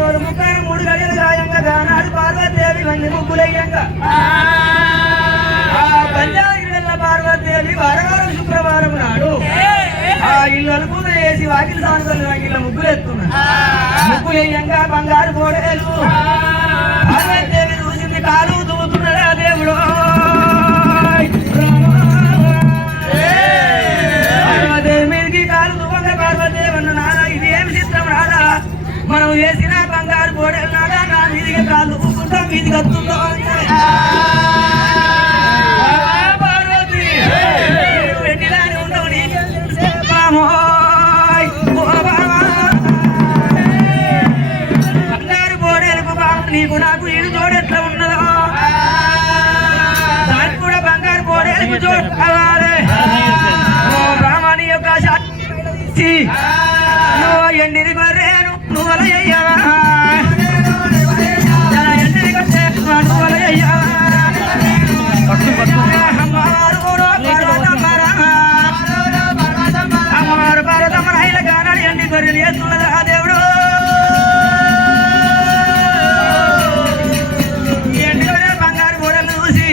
రోజు 33 గడియలు గాయంగా గానాడు పార్వతీదేవి వన్ని ముగ్గులయ్యంగా పంచాయతీ పార్వతీదేవి వారవారం శుక్రవారం నాడు ఆ ఇల్లు అనుకూల చేసి వాకిలి సానుకలు ఇళ్ళ ముగ్గులు ఎత్తున్నారు. ముగ్గులయ్యంగా బంగారు కోడేలు పార్వతీదేవి చూసింది. కాలు దువ్వుతున్నాడా దేవుడు పార్వతీదేవి మీదకి కాలు దువ్వంగా పార్వతీదేవి అన్న నాదా ఇది ఏమి చిత్రం రాదా మనం వేసిన బంగారు కోడేలు నాదా నా మీదికి కాలు దువ్వుకుంటాం మీదికి వస్తుందో బంగారు కోడేలకు బాబు నీకు నాకు ఇడు జోడెట్లా ఉన్నదో దానికి కూడా బంగారు కోడేలకు జోడు కావాలి. రామాని యొక్క నువ్వు ఎండిని గొర్రెను నువ్వు అయ్యావా ఎండిని కొట్టే నువ్వు అయ్యావా అమ్మవారు కూడా అమ్మవారు భారతమ్మ రైల గానాడు ఎండి గొర్రెలు ఎత్తున్నదా దేవుడు ఎండి గొర్రె బంగారు గోడలు చూసి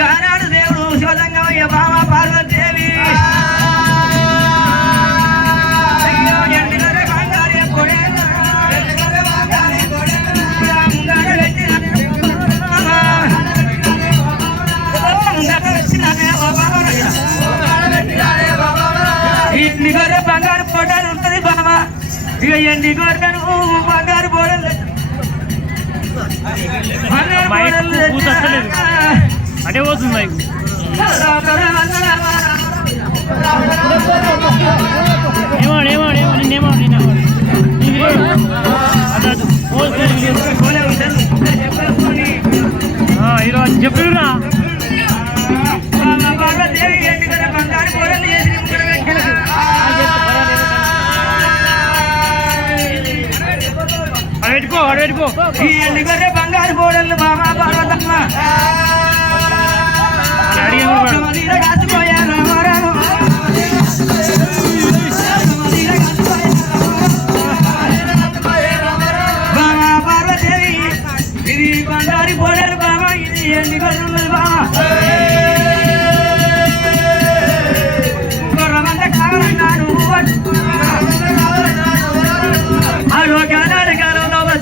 గానాడు దేవుడు శివలింగమయ్య బామ పార్వతీదేవి ఎండి గొర్రె బంగారు గోడేలు ఇంటి గొర్రె బంగారు పోటాలు ఉంటది బామ ఇక ఎండి గొర్రెను బంగారు బోడలు అదే పోతుంది ఈరోజు చెప్పురా పార్వతీదేవి ఎండి గొర్రె బంగారు బోడలు చేసి అడుకో ఈ ఎండి గొర్రె బంగారు బోడలు బామ పార్వతమ్మ కాసిపోయా రామారాము బామ పార్వతీదేవి ఇది బంగారు బోడలు బామ ఇది ఎండి గొర్రెలు బామ గొర్రమంత కావాలన్నాడు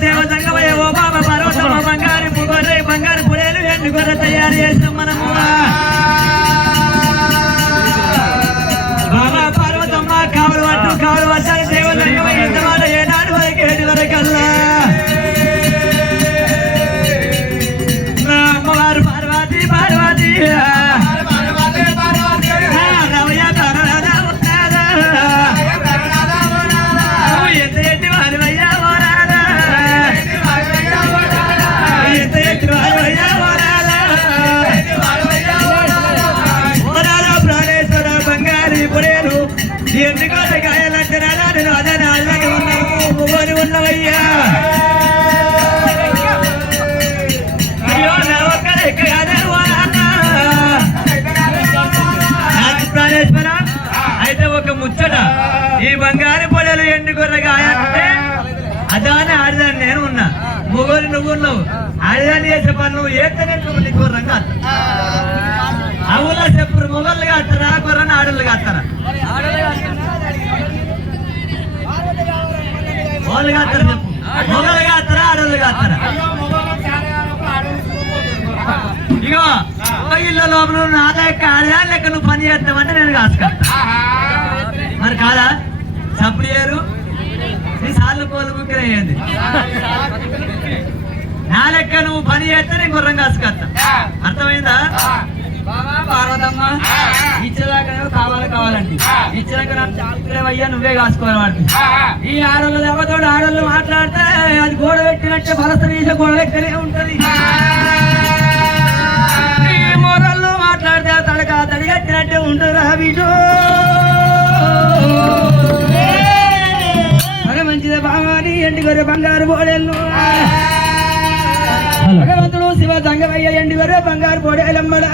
సేవ సంగమయ్య ఓ బాబ పర్వతమ్మ బంగారు గొర్రె బంగారు పురేలు ఎండు గొర్రె తయారు చేస్తాం మనము బాబా పార్వతమ్మ కావలు పట్టాలి సేవ సంగమయ్య ఎంత మాట ఏనాడు వరకు 7 వరకల్లా నా అమ్మవారు పార్వతి రమయ్య ఎంత ఎట్టి వారు అయ్యా ప్రాణేశ్వర బంగారి పురేలు ఎందుకో గాయాలంటే నేను అదే నాలుగు ఉన్నాను ఉన్నవయ్యా అయ్యో నా ఒక్కడే ప్రాణేశ్వర అయితే ఒక ముచ్చట ఈ బంగారు పొడలు ఎండుకొర్ర గాయంటే అదాని ఆడదాన్ని నేను ఉన్నా మొగోని నువ్వు ఉన్నావు ఆడదాన్ని చేసే పని నువ్వు ఏతనట్టు నీకు గుర్రంగా అవులా చెప్పు మొగళ్ళు కాస్తారా గుర్రని ఆడళ్ళు కాస్తారా వాళ్ళు కాస్తారా చెప్పు మొగలు కాస్తారా ఆడళ్ళు కాస్తారా ఇగో ఇళ్ళ లోపల నా లెక్క ఆడదా లెక్క నువ్వు పని చేస్తావంటే నేను కాసుకొస్తా మరి కాదా చప్పుడు చేయరు నీ సార్లు కోలు ముక్కలు అయ్యేది నా లెక్క నువ్వు పని చేస్తే నేను గుర్రం కాసుకొస్తా అర్థమైందా పార్వతమ్మ ఇచ్చేదాకా కావాలంటే ఇచ్చేదాకా నాకు చాలుకులేవయ్యా నువ్వే కాసుకోవాలి వాడికి ఈ ఆడోళ్ళు ఎవతోడు ఆడోళ్ళు మాట్లాడితే అది గోడ పెట్టినట్టే భరత వీస గోడ పెట్టనే ఉంటది ఈ మొరళ్ళు మాట్లాడితే తడి కట్టినట్టే ఉంటుంది వీడు మంచిదే బాగాని ఎండి గొర్రె బంగారు బోడేళ్ళు భగవంతుడు శివ సంగమయ్య ఎండి గొర్రె బంగారు బోడేలమ్మడా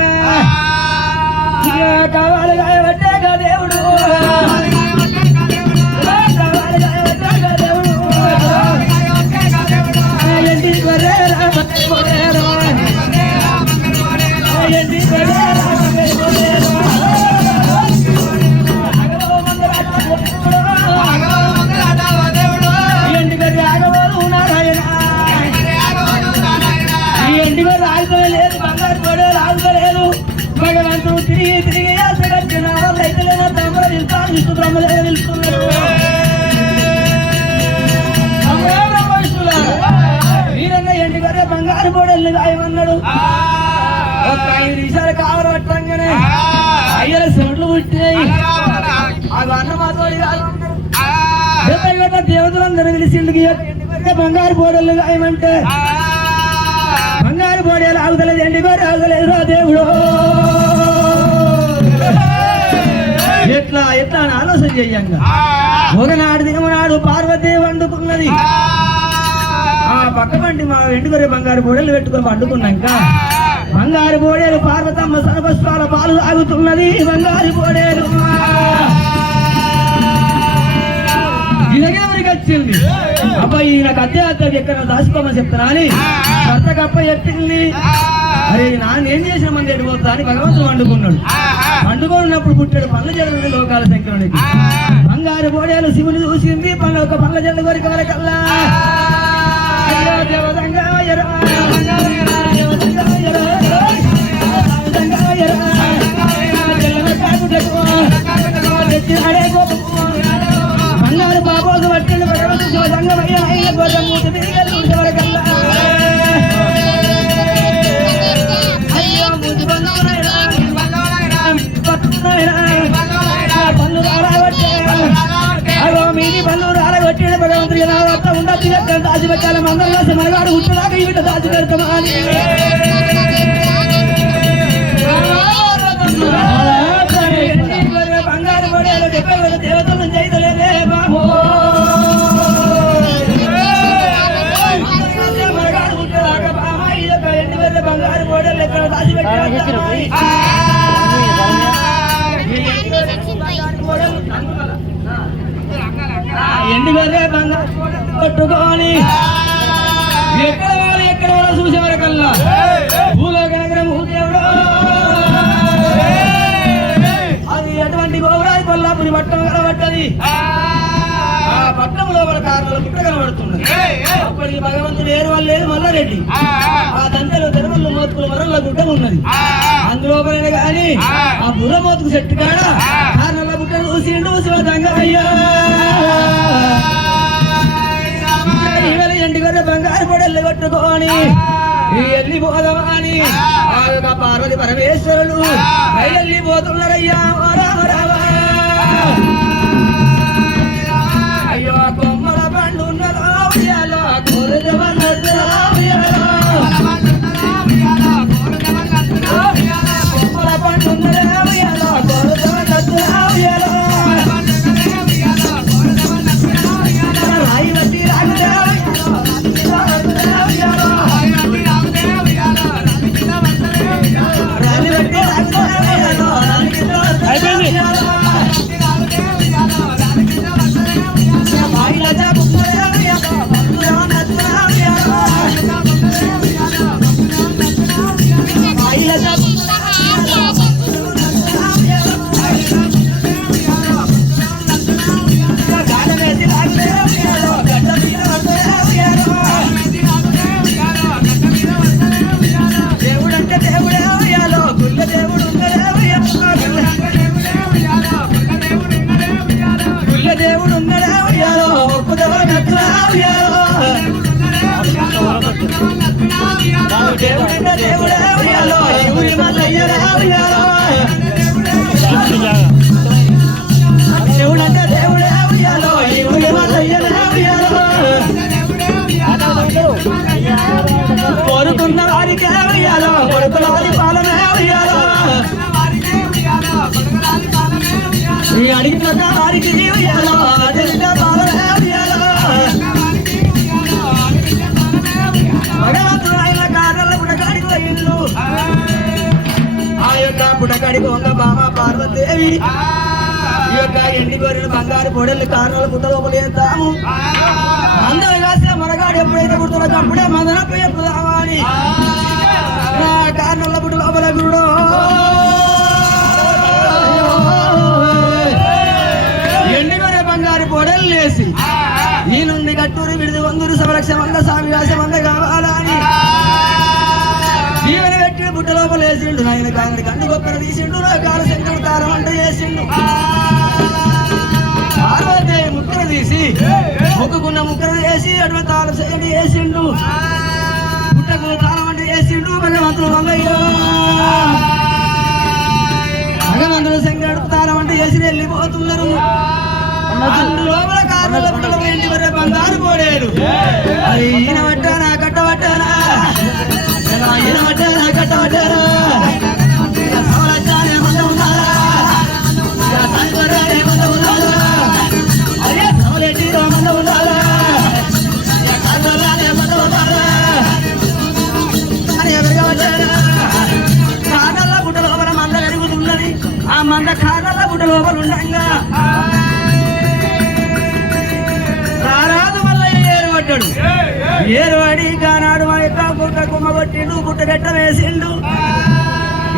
కావాలి కాబట్టే దేవుడు కావాలి కాబట్టే దేవుడు లేదు బంగారు గొడవలు ఆగుతలేదు భగవంతుడు తిరిగి తిరిగి ఆశగట్టిన రైతులైన తమ్ముడు నిలుస్తాను విష్ణు బ్రహ్మదేవ నిలుస్తున్నాడు వీరంగా ఎండి గారే బంగారు గోడల్ని గాయమన్నాడు ఒక 5 నిమిషాలు కావలు పట్టంగానే అయ్యల సొంట్లు పుట్టినాయి ఆ అన్న మాతోడి కాదు దేవతలందరూ పిలిచిండు బంగారు గోడల్ని గాయమంటే బంగారు గోడలు ఆగుతలేదు ఎండి గోడ ఆగుతలేదు రా దేవుడు ఎట్లా ఎట్లా అని ఆలోచన చెయ్యంగా ఒకనాడు దినమనాడు పార్వతి వండుకున్నది ఆ పక్క పంటి మా ఎండుగొర్రె బంగారు బోడలు పెట్టుకొని వండుకున్నాక బంగారు బోడేలు పార్వతమ్మ సర్వస్వాల పాలు తాగుతున్నది బంగారు బోడేలు ఇలాగెవరికి వచ్చింది అబ్బాయి నాకు అత్యహత్యకి ఎక్కడ దాచుకోమని చెప్తానా అని భర్త కప్ప చెప్పింది అరే నాన్న ఏం చేసిన మంది ఎడిపోతా అని భగవంతుడు వండుకున్నాడు వండుకున్నప్పుడు పుట్టాడు పళ్ళ జల్లు లోకాల సంఖ్యలోనికి బంగారు బోడేలు శివుని చూసింది ఒక పళ్ళ జల్లు కోరిక వరకల్లా బంగారు బాబోసు పట్టిండు మీది పళ్ళు రాలగొట్టిన భగవంతుడి ఉండొచ్చు దాచిపెట్టాలి మందరం మనగాడు ఉట్టులాగా ఈ బిడ్డ దాచిపెడతామా అని బంగారు గొడవలు 70,000 దేవతలను చేయలేదే బాబు మనగాడు ఉట్టులాగా బామా ఈ యొక్క 8,000 బంగారు గొడవలు ఎక్కడ దాచిపెట్టాలి ఎండుగొర్రె బంగారు కొట్టుకొని ఎక్కడ వాళ్ళు చూసే వరకల్లా భూలోక నగరం దేవుడు అది అటువంటి గోవురాది కొల్లాపురి పట్టం కనబడ్డది ఆ పట్టం లోపల కారణాలు పుట్ట కనబడుతున్నది అప్పటికి భగవంతుడు ఏరు వాళ్ళు లేదు మల్లారెడ్డి ఆ దంతలో తెరువుల్లో మోతుకుల మరల గుడ్డ ఉన్నది అందులోపలనే కానీ ఆ బుర్ర మోతుకు చెట్టు కాడ కారణాల గుట్టను చూసిండు శివదంగయ్యా ఎండుగొర్రె బంగారు పొడల్లు కొట్టుకొని వెళ్ళిపోదామని ఆ పార్వతి పరమేశ్వరులు వెళ్ళిపోతున్నారయ్యా అయ్యో కొమ్మల పండు ఉన్నదో కొమ్మల పండు కోరుకున్న వారికి కొడుకుల వారి పాలన అడిగిన వారికి భగవంతుడు ఆయన కార్యాల పుట్టకాడికి పోయిండు ఆ యొక్క పుట్టకాడికి ఉన్న బామ పార్వతీదేవి ఈ యొక్క ఎండి గొర్రెలు బంగారు పొడలు కారణాలు పుట్ట లోపల వేస్తాము అందరు కాస్తే మనగాడు ఎప్పుడైతే పుడుతున్నాడు అప్పుడే మదనప్పు ఎప్పుడు రావాలి కారణాల పుట్ట లోపల గురుడు ఎండి గొర్రె బంగారు పొడలు లేసి ఈ నుండి కట్టూరు విడిది వందూరు సమరక్ష వంద స్వామి వ్యాస వంద కావాలని జీవన కట్టిన పుట్ట లోపల వేసిండు ఆయన కాంగ్రెస్ కన్ను గొప్పలు తీసిండు నా కాల శంకర తారం అంట చేసిండు పార్వతీ ముక్కలు తీసి మొక్కుకున్న ముక్కలు వేసి అటువంటి తాళం చేయండి వేసిండు పుట్టకు తాళం అంటే వేసిండు భగవంతుడు మల్లయ్య భగవంతుడు శంకరుడు తాళం అంటే వేసి వెళ్ళిపోతున్నారు లోపల కారణాల పుట్టలో ఇంటి వరే బంగారు పోడేడు అది ఈయన పట్టానా కట్టబట్టానా ఈయన పట్టానా కట్టబట్టానా కారణాల పుట్ట లోపల మంద పెరుగుతున్నది ఆ మంద కారణాల పుట్ట లోపల ఉండగా రారాదు మల్లయ్య ఏరుపడ్డాడు ఏరువాడి కానాడు మా యొక్క పుట్ట కుమ్మ కొట్టిండు పుట్ట గట్ట వేసిండు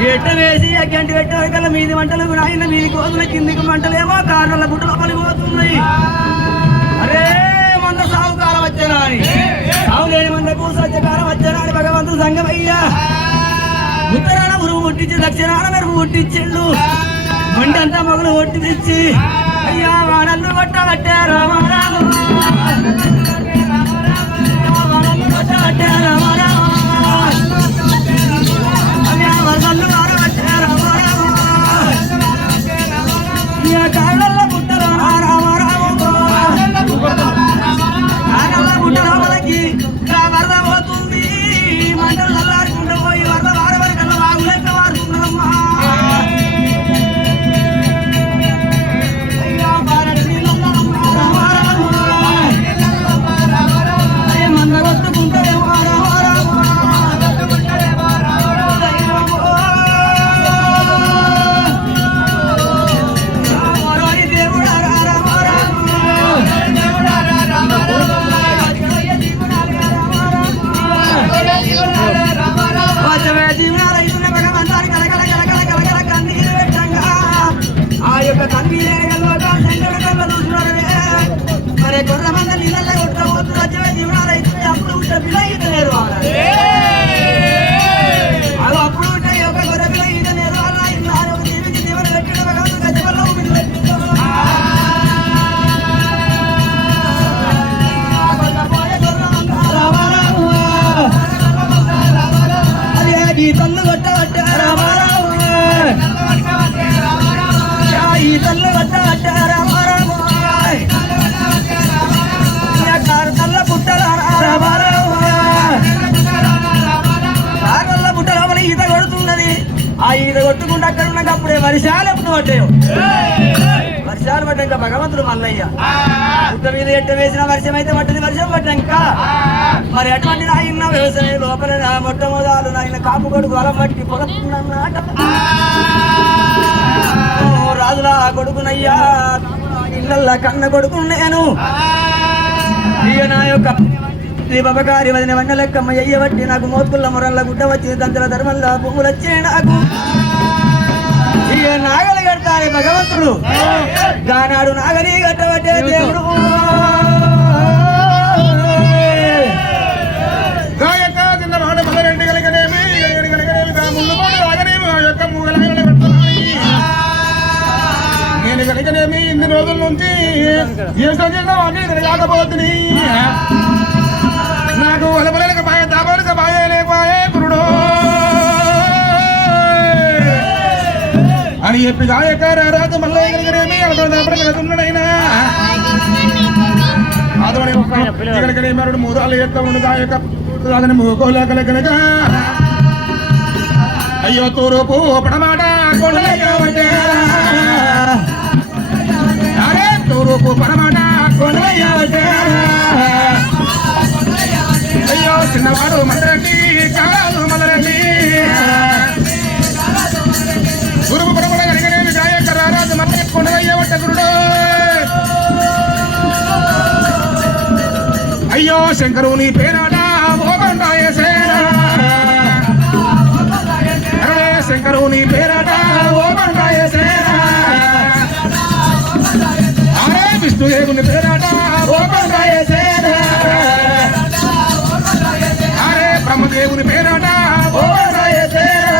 ఎట్ట వేసి ఆ గంటి పెట్టే మీది మంటలు ఆయన మీది కోతుల కిందికి మంటలేమో కారణాల పుట్ట లోపలికి పోతున్నాయి అరే మంద సాగుకాలం వచ్చానా అని సాగు లేని మందకు సత్యకాలం వచ్చానా అని భగవంతుడు సంగమయ్యా ఉత్తరాన ఉరువు పుట్టించి దక్షిణాన మెరుగు పుట్టించిండు మంటంతా మొగలు ఒట్టిపిచ్చి అయ్యా వానల్లు కొట్టబట్టే రామారామ వానల్లు కొట్టబట్టే రామారామ అయ్యా వరదల్లు వాడబట్టే రామారామ కాళ్ళ పుట్టలో రామారామ కాళ్ళ పుట్టలో వాళ్ళకి వరద పోతుంది మంటలు చల్లారుకుంటూ పోయి వరద వాడ వరకల్లా వాగులెక్క వాడుతున్నారమ్మా ఈత కొట్టుకుంటే అక్కడ ఉన్నాక అప్పుడే వర్షాలు ఎప్పుడు పడ్డాయో వర్షాలు పడ్డాక భగవంతుడు మల్లయ్య పుట్ట మీద ఎట్ట వేసిన వర్షం అయితే పట్టది వర్షం పడ్డాక మరి అటువంటి నాయన వ్యవసాయం లోపల మొట్టమొదలు నాయన కాపు కొడుకు అలం పట్టి పొలకున్నమాట రాజులా కొడుకునయ్యా ఇళ్ళల్లా కన్న కొడుకు నేను ఇక నా యొక్క శ్రీ బబకారి వదిన వన్న లెక్కమ్మ అయ్యబట్టి నాకు మోతుకుల్ల మొరల్ల గుడ్డ వచ్చింది తంత్ర ధర్మల్లా పువ్వులు వచ్చే నాకు ఇక నాగలి కడతారే భగవంతుడు గానాడు నాగలి కట్టబట్టే దేవుడు నేను కనుకనేమి ఇన్ని రోజుల నుంచి ఏ సంజయ్ కాకపోతుంది నాకు వలపలేక బాయ దాపలేక బాయ లేకపోయే గురుడు అని చెప్పి గాయకార రాజు మల్లయ్య కనుకనేమి దాపడైనా అదొకనే మరుడు మూదాలు ఎత్త ఉండు గాయక మూకోలేక కనుక అయ్యో తూరుపు పడమాట అరే తూరుపు పడమాట అయ్యో చిన్నవాడు మదరెడ్డి కాదు మదరెడ్డి గురువు పడమడ కనుక గాయక రారాజు మల్ల కొండయ్యవట్ట గురుడు అయ్యో శంకరు నీ పేరాట ఓబండాయసేనా అరే శంకరు నీ పేరాట ఓబండాయసేనా అరే విష్ణుదేవుని పేరాట ఓబండాయసేనా అరే బ్రహ్మదేవుని పేరాట ఓబండాయసేనా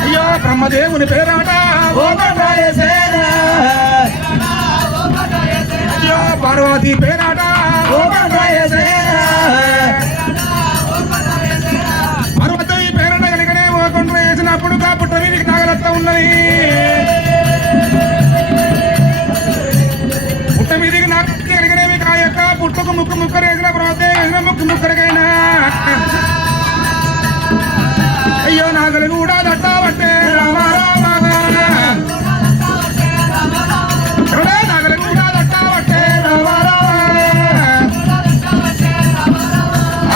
అయ్యో బ్రహ్మదేవుని పేరాట ఓబండాయసేనా అయ్యో పార్వతీ పేరాట ఓబండాయసేనా పార్వతీ పేరాట కనుకనే ఓ కొండ వేసినప్పుడు కాపుట్ట వీరికి నాగలత్త ఉన్నది పుట్ట మీదికి నాగలత్త కనుకనే మీకు ఆ యొక్క పుట్టకు ముక్కు ముక్కరు వేసిన పర్వతే వేసిన ముక్కు ముక్కరికైనా అయ్యో నాగలు కూడా దట్టాబట్టే రామ రామ నాగలు కూడా దట్టాబట్టే రామ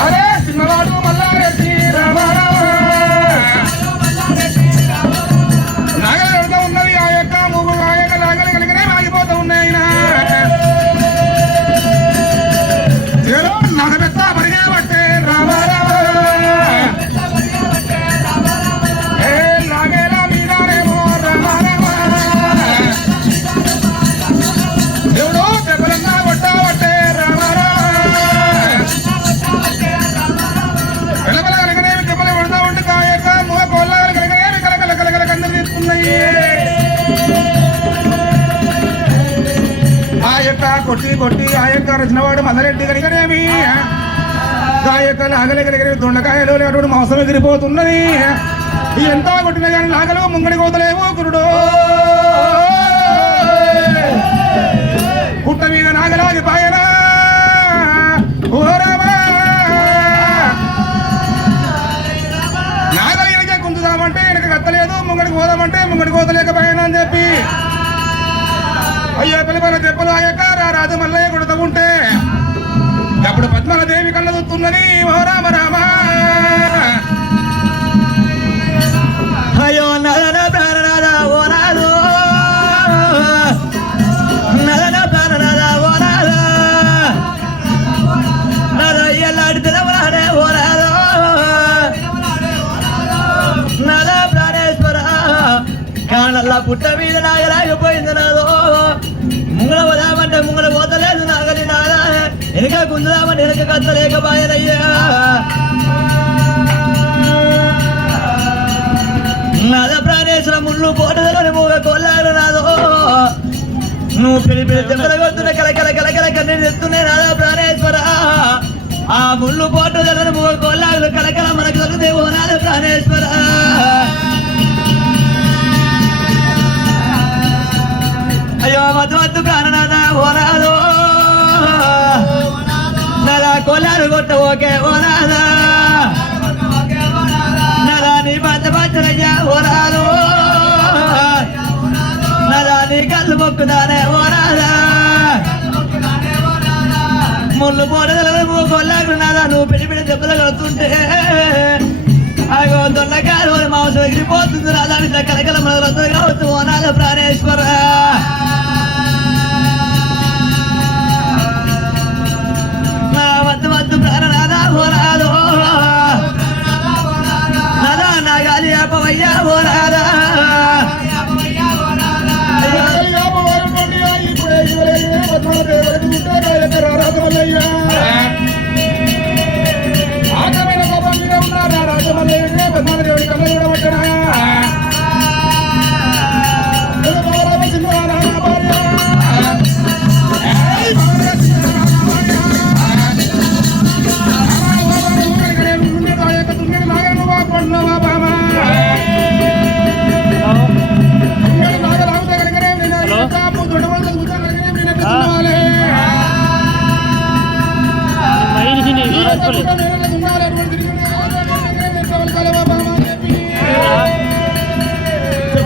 అరే సినిమాడు మల్లారెడ్డి రామ నాగలు ఎడుతూ ఉన్నది ఆ యొక్క మూగు ఆ యొక్క నాగలు కలిగినే ఆగిపోతూ ఉన్నాయి నాగబెత్త పరిగే పట్టే రామ ఆ యొక్క కొట్టి కొట్టి ఆ యొక్క రచనవాడు మదరెడ్డి కనుకనేమి ఆ యొక్క నాగలి కలిగిన దొండకాయలు లేటువంటి మాంసం ఎగిరిపోతున్నది ఎంత కొట్టిన కానీ నాగలు ముంగడి కోతలేవు గురుడు పుట్ట మీద నాగలాగి పాయనా నాగలి వెనక గుంజుదామంటే వెనక కత్తలేదు ముంగడికి పోదామంటే ముంగడికి పోతలేకపోయాను అని చెప్పి అయ్యో పిల్లల దెబ్బలు ఆ యొక్క రాజు మల్లయ్య కొడుతూ ఉంటే అప్పుడు పద్మనాదేవి కళ్ళ చూస్తున్నది ఓ రామ రామ అయ్యో నదన ప్రాణనాథ ఓ నాదు నదన ప్రాణనాథ ఓ నాదు నదయ్యలాడి తినవరాడే ఓ నాదు నద ప్రాణేశ్వర కాళ్ళల్లా పుట్ట మీద నాగలాగిపోయింది నాదో ముంగళ పోదామంటే ముంగళ పోతలేదు నాగలి నాదా వెనక గుంజుదామంటే వెనక కత్తలేకపోయానయ్యా నాద ప్రాణేశ్వర ముళ్ళు పోటదని మూగ కొల్లాడు నాదో నువ్వు పిలి పిలి దెబ్బలు కొడుతున్న కలకల కలకల కన్నీరు తెస్తున్నాయి నాద ప్రాణేశ్వర ఆ ముళ్ళు పోటదని మూగ కొల్లాడు కలకల మనకు దొరుకుతాయి నాద ప్రాణేశ్వర అయ్యో వద్దు వద్దు ప్రాణనాథ ఓనాదో నలా కొల్లారు కొట్ట ఓకే ఓనాదా నలా నీ పంచ పంచనయ్యా ఓనాదో నలా నీ కళ్ళు మొక్కుదానే ఓనాదా ముళ్ళు పోటదలము కొల్లారు నాదా నువ్వు పెళ్లి పెళ్లి దెబ్బలు కడుతుంటే అగో దొండకారు మాంసం ఎగిరిపోతుంది రాదా ఇట్లా కలకల మొదలతో కావచ్చు ఓనాద ప్రాణేశ్వర వద్దు వద్దు ప్రాణనాథ ఓనాదో నాదా నాగాలి అపవయ్యా ఓనాదా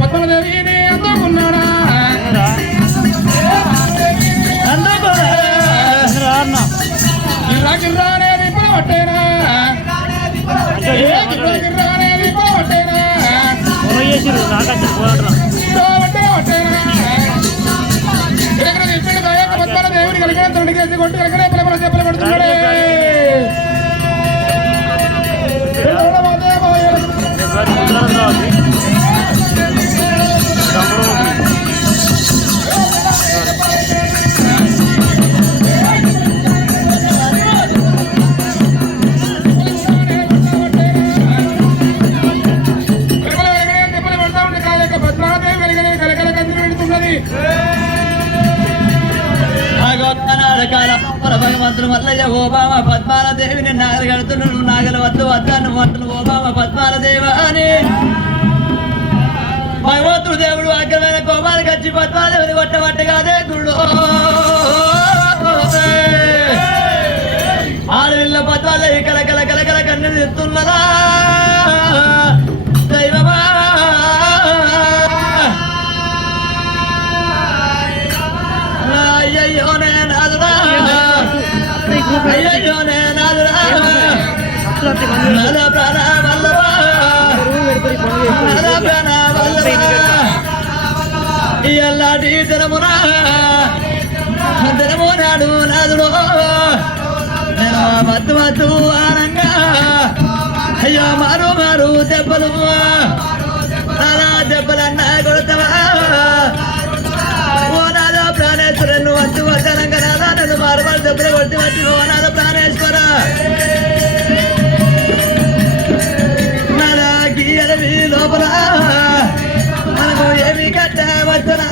పద్మనాదేవిని అందుకున్నాడా గిర్రానేది పట్టేనా గిర్రానేది పట్టేనా కొట్టి ఎక్కడే పిల్లలు చెప్పలు కొడుతున్నాడే భగవంతుడు మల్లయ్య ఓబామ పద్మాల దేవిని నాగలు కడుతున్నాను నాగలు వద్దు వద్దాను వంటను ఓబామ పద్మాల దేవ అని భగవంతుడు దేవుడు అగ్రమైన కోపాలకు వచ్చి పద్మాదేవిని కొట్టబట్టగాదే గుళ్ళు ఆడవిల్ల పద్మాదేవి కలకల కలకల కన్నీళ్ళు తెస్తున్నదా దైవమా అయ్యయ్యో నేనాదురా అయ్యయ్యో నేనాదురా నల ప్రాణ వల్లభా నల ప్రాణ వల్లభా ఇయ్యల్లాటి దినమునా దినము నాడు నాదుడు నేను మత్తు మత్తు ఆనంగా అయ్యో మారు మారు దెబ్బలు నానా దెబ్బలన్నా కొడతావా ప్రాణేశ్వరులు వద్దు వద్దనంగా నాదా నన్ను మారుమారు దెబ్బలు కొట్టి వచ్చి నాద ప్రాణేశ్వర నాదా గీయలవి లోపల మనకు ఏమి కట్ట వచ్చనా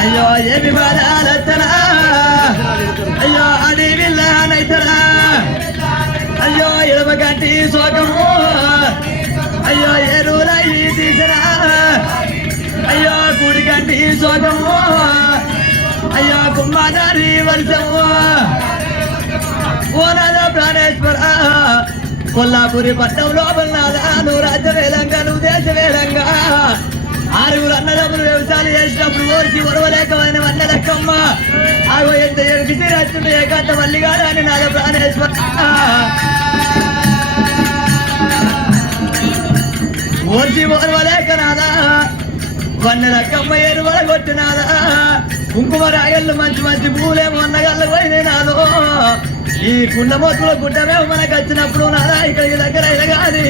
అయ్యో ఏమి బాధాలచ్చనా అయ్యో అది విల్లానైతనా అయ్యో ఎడమ గంటి శోకము అయ్యో ఎరువులయ్యి తీసరా అయ్యో గుడి గంటి శోకము అయ్యో కుంభాదారి వర్షము ఓ నాద ప్రాణేశ్వర కొల్లాపురి పట్టణం లోపల నాదా నువ్వు రాజ్య వేలంగా నువ్వు దేశ వేలంగా ఆరుగురు అన్నదమ్ములు వ్యవసాయం చేసినప్పుడు ఓర్చి ఒరవలేకమైన వన్న లెక్కమ్మ ఆగో ఎంత ఎరిగిసి రాజ్యం ఏకాంత మల్లిగాడు అని నాద ప్రాణేశ్వర ఓర్చి ఒరవలేక నాదా వన్న లెక్కమ్మ ఎరువల కొట్టినాదా కుంకుమ రాగళ్ళు మంచి మంచి పూలేమో అన్నగళ్ళు పోయినాయి నాదో ఈ కుండమోతుల గుడ్డమేమో మనకు వచ్చినప్పుడు నాదా ఇక్కడికి దగ్గర అయినా కానీ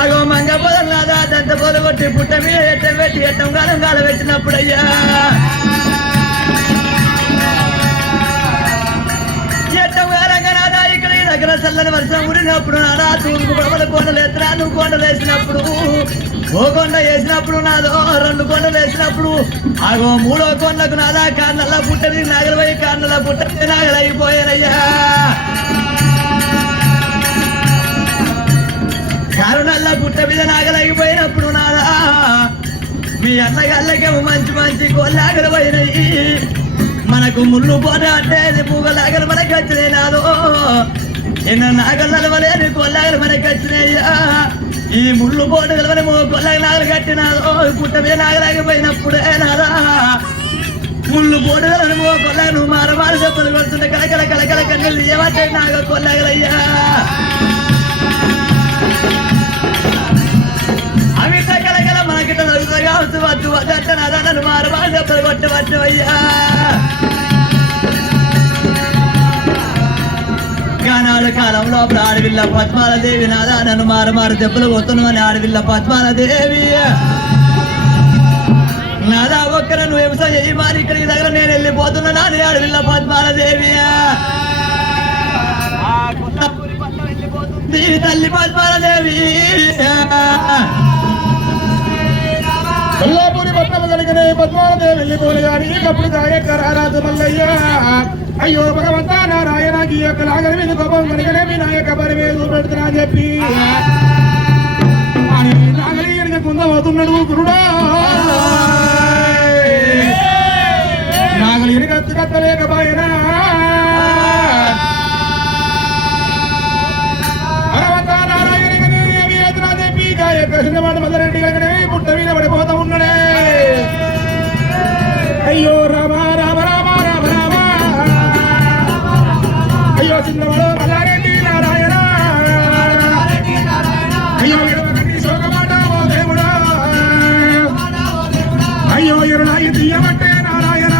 అగో మంగ పొదలు నాదా దంత పొద కొట్టి పుట్ట మీద ఎట్టం పెట్టి ఎట్టం కాలం కాల పెట్టినప్పుడు అయ్యా ఎట్టం కాలంగా నాదా ఇక్కడికి దగ్గర చల్లని వర్షం ఉడినప్పుడు నాదా తూర్పు పడవల కొండలు ఎత్తురా నువ్వు కొండలు వేసినప్పుడు ఓ కొండ వేసినప్పుడు నాదో రెండు కొండలు వేసినప్పుడు ఆగో మూడో కొండకు నాదా కారణాల పుట్టది నాగలపోయి కారణాల పుట్టది నాగలైపోయానయ్యా కారణాల పుట్ట మీద నాగలైపోయినప్పుడు నాదా మీ అన్నగాళ్ళకేమో మంచి మంచి కొల్లాగలు పోయినాయి మనకు ముళ్ళు పోట అంటే పూగలాగలు మనకి వచ్చినాయి నాదో ఎన్న నాగళ్ళ వలేని కొల్లాగలు మనకి వచ్చినాయ్యా ఈ ముళ్ళు పోటు కలవని కొల్లాగ నాగలు కట్టినాదో పుట్ట మీద నాగలాగిపోయినప్పుడే నాదా ముళ్ళు పోటు కలవని కొల్లాగ నువ్వు మారమారు చెప్పులు కొడుతుంటే కలకల కలకల కన్నీళ్ళు ఏమంటే నాగ కొల్లాగలయ్యా అమిత కలకల మనకిట నడుగుతగా వస్తు వద్దు వద్దంట నాదా నన్ను మారమారు చెప్పులు కొట్టవచ్చు అయ్యా నాడు కాలంలో అప్పుడు ఆడవిల్ల పద్మాల దేవి నాదా నన్ను మారు దెబ్బలు కొడుతున్నావు అని ఆడవిల్ల పద్మాల దేవి నాదా ఒక్కర నువ్వు వ్యవసాయం చేయి మారి ఇక్కడికి దగ్గర నేను వెళ్ళిపోతున్నా నాని ఆడవిల్ల పద్మాల దేవి తల్లి పద్మాల దేవి కొల్లాపూరి పట్నం కలిగిన పద్మావదేవి వెళ్ళిపోలే కానీ అప్పుడు రారాజు మల్లయ్య అయ్యో భగవంతా నారాయణ ఈ యొక్క నాగరి మీద కోపం కనుకనే మీ నాయక బరి మీద పెడుతున్నా అని చెప్పి నాగరి కనుక కుందమవుతున్నాడు గురుడా నాగలి కత్తి కత్తలేకపోయినా భగవంతా నారాయణ చెప్పి కృష్ణవాడ మల్లరెడ్డి కనుకనే పుట్ట మీద పడిపోతా ఉన్నాడే అయ్యో రామ రామ రామ రామ రామ అయ్యో చిన్నవాడు మల్లారెడ్డి నారాయణ అయ్యో ఎడమగంటి శోకమాట ఓ దేవుడా అయ్యో ఎరునాయి తీయమంటే నారాయణ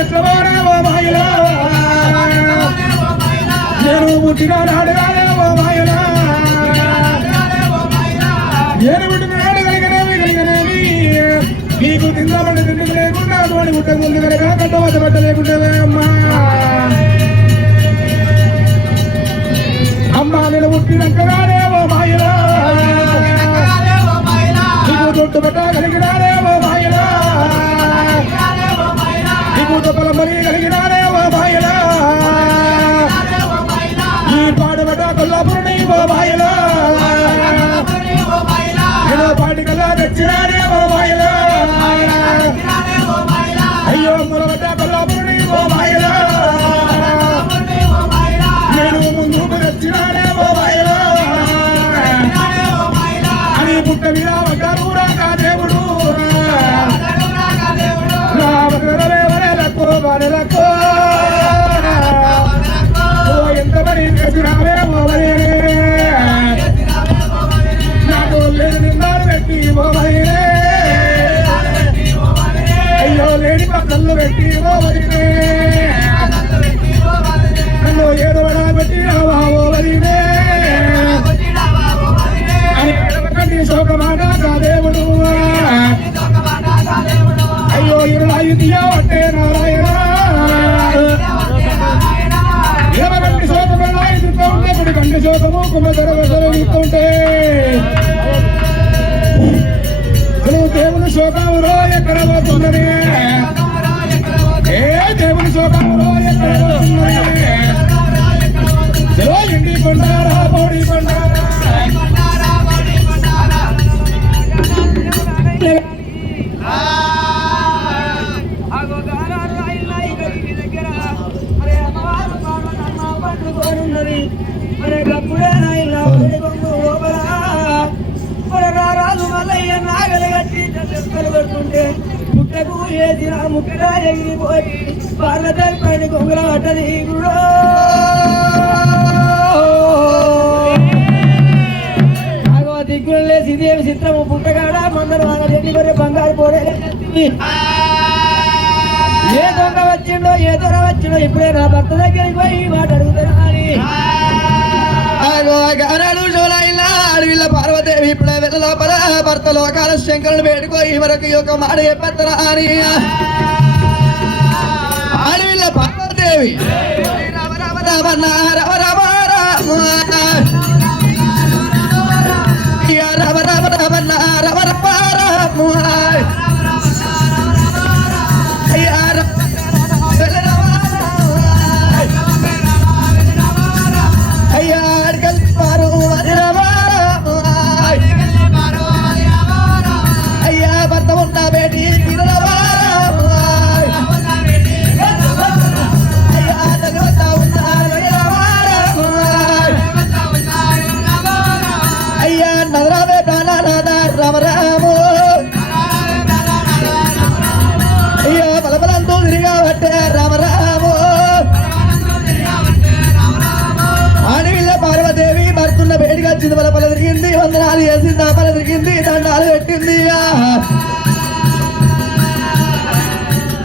ఎట్ల పోనే ఓ మాయలా నేను పుట్టిన నాడుగానే ఓ మాయలా నేను పుట్టిన నాడు కలిగినవి నీకు తిందామంటే తిండి లేకుండా అటువంటి గుట్ట ముందు కనుక కట్టవద్ద బట్ట లేకుంటే అమ్మా అమ్మా నేను పుట్టినక్కగానే ఓ మాయలా నీకు దొడ్డు బట్ట కలిగినానే ఓ మాయలా నీకు దొప్పల మరీ కలిగినానే ఓ మాయలా ఈ పాడబట్ట కొల్లాపురం ఓ మాయలా ఏదో పాటి కల్లా తెచ్చినానే ఓ మాయలా అయ్యో మొలబట్ట కొల్లాపురం ఓ మాయలా నేను ముందుకు తెచ్చినానే ఓ మాయలా అని పుట్ట మీద వడ్డారు రాకా దేవుడు రామకరలేవరేలకో బాలెలకో ఓ ఎంత పని చేసినావే ఓ వదిలే నాకు లేదు నిందాలు పెట్టి ఓ వదిలే అయ్యో లేని పక్కలు పెట్టి ఓ వదిలే నన్ను ఏదో పెట్టి రావా ఓ వదిలే అని ఎడమకండి శోకమాట కా దేవుడు అయ్యో ఇరులాయి తీయవట్టే నారాయణ ఎడమకండి శోకమల్లాయి తింటూ ఉంటే కుడి కంటి శోకము కుమ్మధర వసలు ఇస్తుంటే నువ్వు దేవుని శోకములో ఎక్కడ పోతున్నది ఏ దేవుని శోకములో ఎక్కడ పోతున్నది ఎండి కొండారా పౌడి కొండారా పుట్టకు ఏదిరా ముక్కగా ఎగిరిపోయి పార్లదారి పైన గొంగల పట్టది గుడో దిగ్గులు లేసి ఇదేమి చిత్రము పుట్టగాడ మందరు వాళ్ళ ఎన్ని వరే బంగారు పోరే ఏ దొంగ వచ్చిండో ఏ దొర వచ్చిండో ఇప్పుడే నా భర్త దగ్గరికి పోయి మాట అడుగుతున్నా అడవిలో పార్వదేవి ఇప్పుడే వెళ్ళలోపల భర్త లోకాల శంకరుని వేడుకోయి వరకు ఒక మాట చెప్పేత్తరా అని అడవిలో పార్వదేవి రామ రామ రామ రామ రామ రామ రామ రామ రామ రామ రామ రామ రామ రామ అయ్యో బలబలంతో తిరిగా పట్టే రామ రామ ఆడవిల్ల పార్వదేవి భర్తున్న వేడిగా వచ్చింది బలపల తిరిగింది వందనాలు చేసింది ఆపల తిరిగింది దండాలు పెట్టింది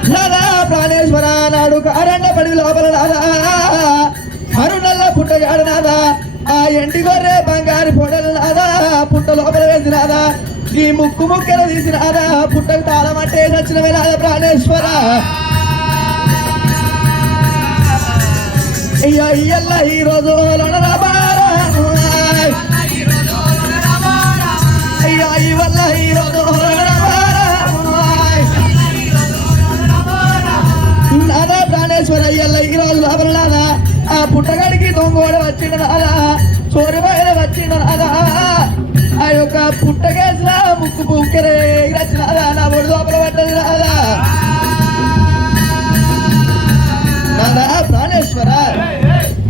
నాదా ప్రాణేశ్వర నాడు కారండ పడి లోపల నాదా అరుణల్ల పుట్టగాడు నాదా ఆ ఎండి గొర్రె బంగారు పొడలు నాదా పుట్ట లోపల వేసినాదా ఈ ముక్కు ముక్కెల తీసినాదా పుట్టకు తాళం అంటే వచ్చిన వేళ ప్రాణేశ్వర అయ్యా ఇయ్యల్ల ఈ రోజు అయ్యా ఈ వల్ల ఈ రోజు నాదా ప్రాణేశ్వర ఇయ్యల్ల ఈ రోజు లోపల నాదా ఆ పుట్టగాడికి దొంగోడ వచ్చిండ రాదా చోరుబాయన వచ్చిండ రాదా ఆ యొక్క పుట్టకేసిన ముక్కు ముక్కరే రాదా నా ఒడి లోపల పడ్డది రాదా నాదా ప్రాణేశ్వర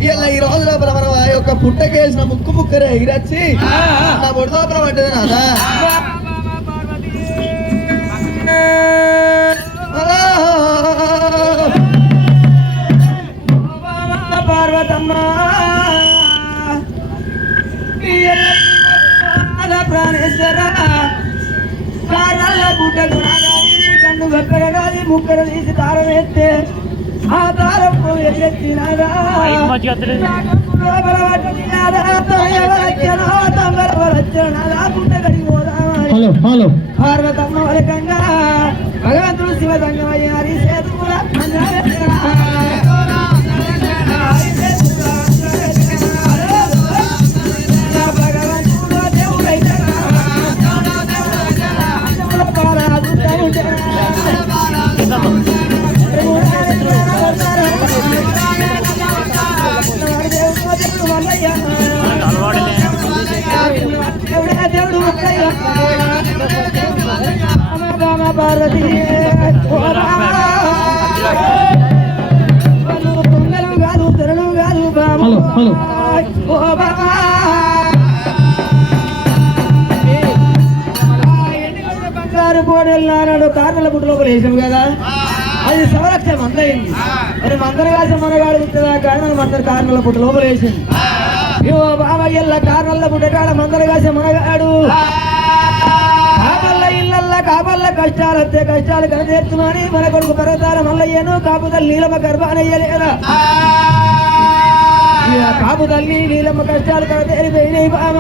ఇలా ఈ రోజు లోపల మనం ఆ యొక్క పుట్టకేసిన ముక్కు ముక్కరే ఎగిరచ్చి నా ఒడి లోపల పడ్డది నాదా పార్వతమ్మ ప్రాణేశ్వర కాళ్ళ పుట్టకు రెండు వెక్కడగాది ముక్కలు తీసి దారం వేస్తే ఆ దారం ఎత్తినారా మంచిగా వస్తలేదు. హలో హలో పార్వతమ్మ వరకంగా భగవంతుడు శివదంగమయ్యారి సేతుల భగవంతుడు దేవుడైతే దేవుడు పార్వతి తొందరలు కాదు తెరలు కాదు హలో హలో ఓ బాబా బంగారు కోడెళ్ళాడు కార్ల పుట్టు లోపల వేసాం కదా అది సంరక్షణ మందయింది మరి మందరు కాసి మనగాడు ఉంటుందా కానీ మందరు కార్ల పుట్టు లోపల వేసింది ఓ బాబయ్యల్ల కార్ల పుట్టకాడ మందరు కాసి మనగాడు కాపల్ల ఇళ్ళల్ల కాపల్ల కష్టాలు వస్తే కష్టాలు కనతీర్చుమని మన కొడుకు పర్వతాల మల్లయ్యను కాపు తల్లి నీలమ్మ గర్భానయ్యలేదా కాపు తల్లి నీలమ్మ కష్టాలు కనతీరిపోయినాయి బామ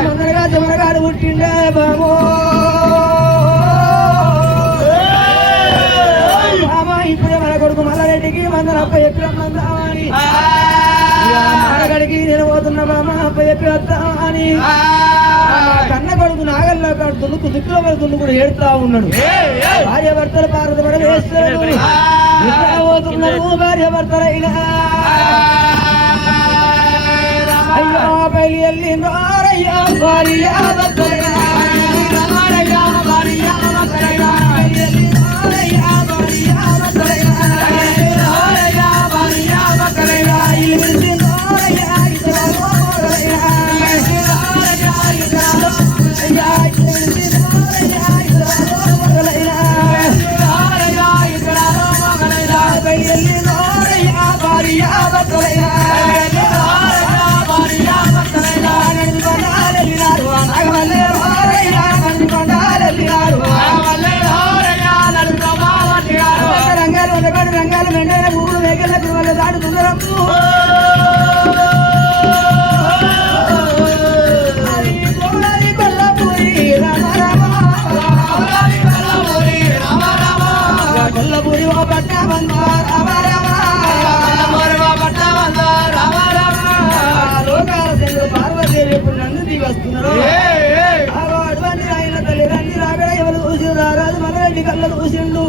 మందరగా చెమరగాడు పుట్టిండే బామో బామ ఇప్పుడే మన కొడుకు మల్లారెడ్డికి మందర అప్ప ఎప్పుడు మందామని మనగడికి నేను పోతున్నా బామ అప్ప చెప్పి వస్తామని కన్న కొడుకు నాగల్లో దున్నుకు దిక్కులో దున్ను కూడా ఏడుతా ఉన్నాడు భార్య భర్తలు పార్వత పడ వేస్తాడు పోతున్నాడు భార్య భర్తలైనా అయ్యో పెళ్ళి వెళ్ళి నారయ్యా భార్య భర్తలైనా రంగాలు మెండైన భూములు వేగలకు వాళ్ళు దాడుతున్నారు కొల్లపూరి ఓ పట్ట లోకాల శంకరు పార్వతీదేవి ఇప్పుడు నన్ను దిగి వస్తున్నారు అటువంటి ఆయన తల్లి రండి రాగడ ఎవరు చూసి రారాజు మనరెడ్డి కళ్ళ చూసిండు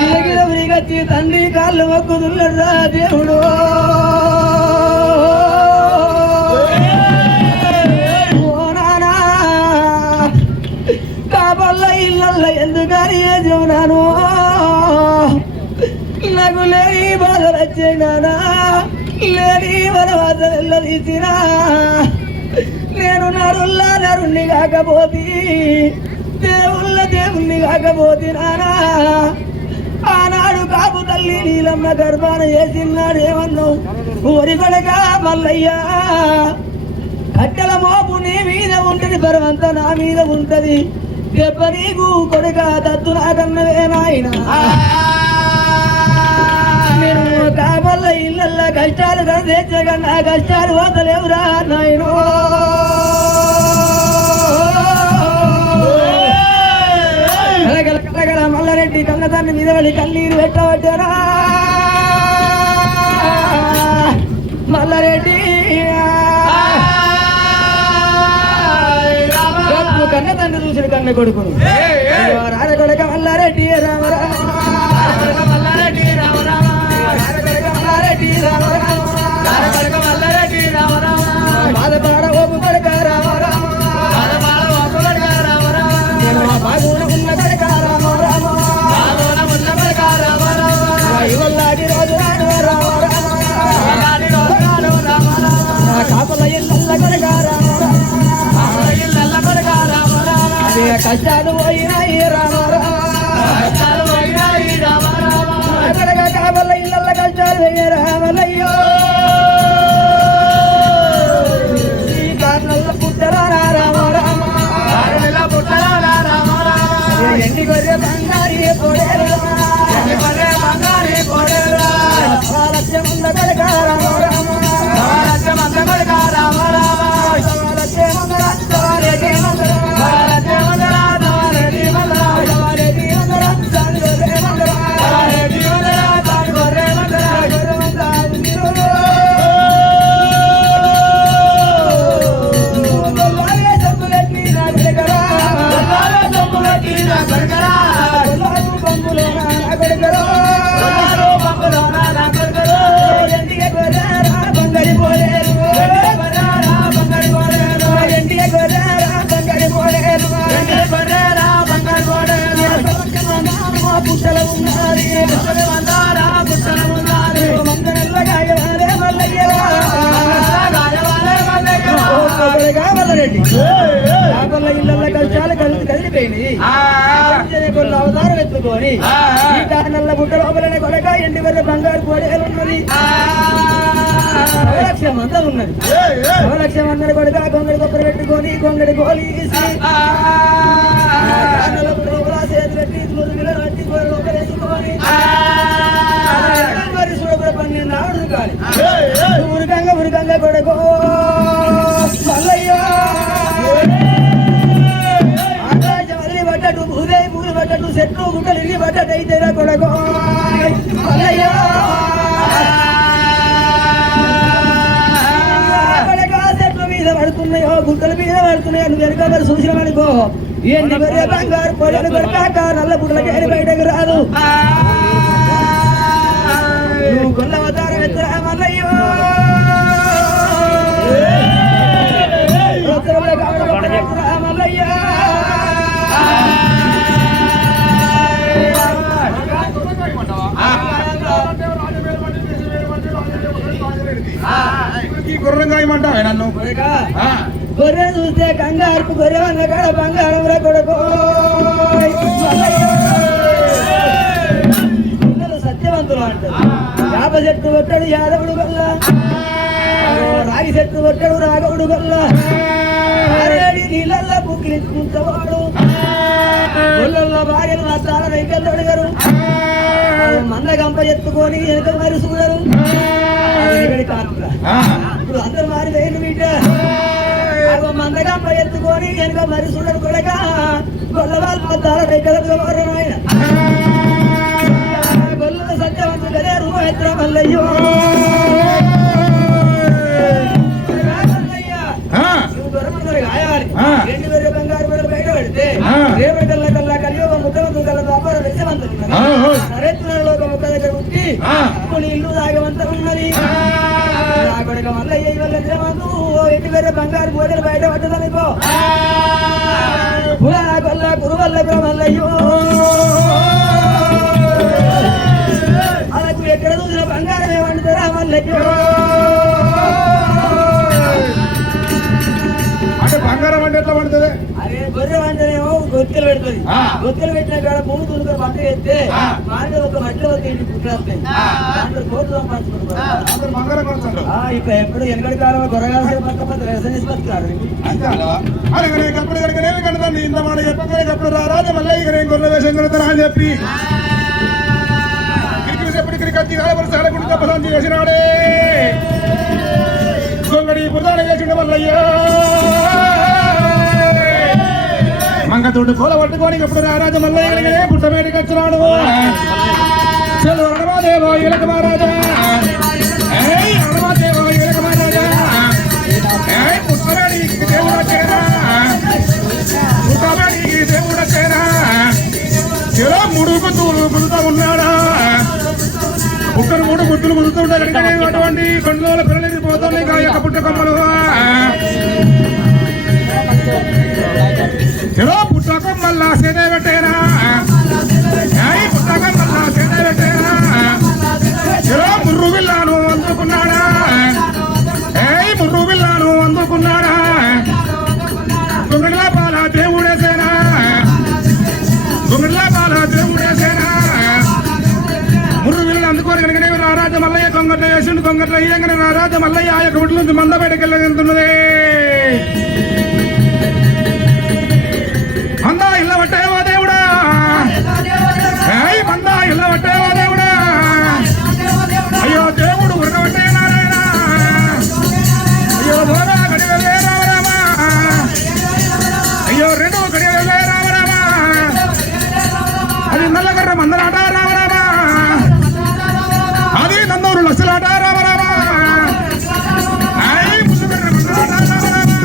గిరగిర విరిగచ్చి తండ్రి కాళ్ళు మొక్కుతున్నాడు దేవుడు ఓ నానా కాబల్ల ఇళ్ళ ఎందుకని ఏ జీవనాను నాకు లేని బాధలు వచ్చేనానా లేని బలవాత వెళ్ళదీసినా నేను నరుల్లా నరుణ్ణి కాకపోతే దేవుళ్ళ దేవుణ్ణి కాకపోతే నానా ఆనాడు కాపు తల్లి నీలమ్మ గర్భాన వేసినాడు ఏమన్నావు ఊరి కొడక మల్లయ్యా కట్టెల మోపు నీ మీద ఉంటది పరమంతా నా మీద ఉంటది దెబ్బ నీకు కొడుక దత్తు నాకన్నవే నాయన నేను కాబల్ల ఇళ్ళ కష్టాలు కదేచ్చగా నా కష్టాలు వదలేవురా నాయనో కలగల మల్లారెడ్డి కన్నదాన్ని మీద వెళ్ళి కన్నీరు పెట్టవచ్చారా మల్లారెడ్డి కన్న తండ్రి చూసిన కన్న కొడుకును రార కొడక మల్లారెడ్డి రామరామ మల్లారెడ్డి రామరామ మల్లారెడ్డి రామరామ బాధపాడ ఓపు కొడక రామరామ బాగున్న కొడక రామరామ ఇవల్లాడి రోజు రాను రామరామ కాపల ఇళ్ళ కొడక రామరామ కష్టాలు పోయినాయి రామరామ కాబల్ల ఇళ్ళ కష్టాలు పోయి రామలయ్యో ఈ కారణంలో పుట్టరా రామ రామ పుట్టరా రామ మల్లరెడ్డి కాకొల్ల ఇళ్ళ కష్టాలు కదిలిపోయినాయి అవతారం ఎత్తుకొని ఈ కారణంలో గుట్ట లోపలనే కొడక ఎండి వల్ల బంగారు కోడేలున్నది లక్ష్యం అంతా ఉన్నది లక్ష్యం అందరి కొడక కొంగడి కొబ్బరి పెట్టుకొని కొంగడి గోలి చేతి పెట్టి మురుగులో పెట్టి లోపల వేసుకొని మరి చూడబడి పని నాడు కాలి ఉరకంగా కొడకో మల్లయ్యో ఆకాశం అల్లి పడ్డట్టు భూదేవి పూలు పడ్డట్టు చెట్లు గుట్టలు ఇల్లి పడ్డట్టు అయితే కొడకో మల్లయ్యో చెట్ల మీద పడుతున్నాయో గుట్టల మీద పడుతున్నాయో నువ్వు వెనక మరి చూసినావనుకో ఏంటి మరి బంగారు పొడలు కొడక నల్ల బుట్టలకి బయటకు రాదు నువ్వు కొల్ల అవతారం ఎత్తరా మల్లయ్యో గుర్రంగాయమంటావే నన్ను గొర్రె చూస్తే కంగారు గొర్రె అన్న కాడ బంగారం కొడుకు పిల్లలు సత్యవంతులు అంటారు యాప చెట్టు కొట్టాడు యాదవుడు గల్ల రాగి చెట్టు కొట్టాడు రాఘవుడు గల్ల నీళ్ళల్లో పుక్కిలించుకుంటావాడు ఒళ్ళల్లో భార్యలు నా తాళ వెంకలు అడిగారు మంద గంప ఎత్తుకొని వెనక మరి చూడరు ఇప్పుడు అందరు మారి వేలు బిడ్డ మంద గంప ఎత్తుకొని వెనక మరి చూడరు కొడక గొల్ల వాళ్ళు తాళ వెంకలు ఆయన గొల్ల సత్యవంతుడు కదే రూప ఎత్తున మల్లయ్యో రెండు వేల బంగారు కూడా బయట పెడితే రేపటి కల్లా కలియుగ ముద్దవంతులు కల్లా వ్యాపారం వెచ్చవంతులు నరేంద్రలో ఒక ముక్క దగ్గర పుట్టి కొన్ని ఇల్లు తాగవంత ఉన్నది ఆ కొడుక మల్లయ్య వల్ల తిరమందు 2,000 బంగారు బోధలు బయట పట్టదనుకో కొల్ల కురువల్ల మల్లయ్యో వాళ్ళకు ఎక్కడ చూసిన బంగారం ఏమంటారా మల్లయ్యో బంగారం అంటే ఎట్లా పడుతుంది అరే గొర్రె అంటేనేమో గొత్తలు పెడుతుంది గొత్తలు పెట్టిన కాడ భూమి తులుకొని పంట చేస్తే మాటలు ఒక మట్టిలో తిండి పుట్టిస్తాయి దాంట్లో కోట్లు సంపాదించుకుంటారు బంగారం కొడుతుంది ఇప్పుడు ఎప్పుడు వెనకడి కాలం గొర్రెగాల్సే పక్కపతి వ్యవసాయం బతుకుతారు అప్పుడు కనుక కడతాను ఇంత మాట చెప్పప్పుడు రారాజు మళ్ళీ ఇక నేను గొర్రె వేషం కడతారా అని చెప్పి ఇక్కడికి కత్తి కాలపడి సాలకుండా తప్పసం చేసినాడే గొంగడి పురాణ చేసిండు మల్లయ్యా మంగతోడు కోల పట్టుకొని ఇప్పుడు రారాజు మల్లయ్య పుట్టమేటికి వచ్చినాడు చలో అణమాదేవో ఇలక మహారాజా అణమాదేవో ఇలక మహారాజా పుట్టమేడికి దేవుడు వచ్చేనా పుట్టమేడికి దేవుడు వచ్చేనా చలో ముడుకు గుడుతూ ఉన్నాడా ఒక్కరు మూడు గుడ్డులు గుడుతుంటారు అటువంటి కొండల పిల్లలకి పోతున్నాయి యొక్క పుట్ట కొమ్మలు చలో పుట్ట కొమ్మల్లా సేద పెట్టేనా పుట్ట కొమ్మల్లా సేద పెట్టేనా చలో ముర్రు బిల్లాను అందుకున్నాడా ముర్రు బిల్లాను అందుకున్నాడా గుంగడిలా పాల దేవుడేసేనా గుంగడిలా పాల దేవుడేసేనా ముర్రు బిల్లు అందుకోని కనుక రారాజ మల్లయ్య కొంగట్ల వేసిండు కొంగట్ల ఇయ్యంగానే రారాజ మల్లయ్య ఆ యొక్క గుడ్ల నుంచి మంద బయటకు వెళ్ళగలుగుతున్నది మందా ఇళ్ళ పట్టేవా దేవుడా మందా ఇళ్ళ పట్టేవా దేవుడా అయ్యో దేవుడు ఉరకబట్టే నారాయణ అయ్యో భోగా గడి వెళ్ళే రామరామా అయ్యో రెండు గడి వెళ్ళే రామరామా అది నల్లగర్ర మందలాట రామరామా అది నందూరు లక్షలాట రామరామా ముందుగర్ర మందలాట రామరామా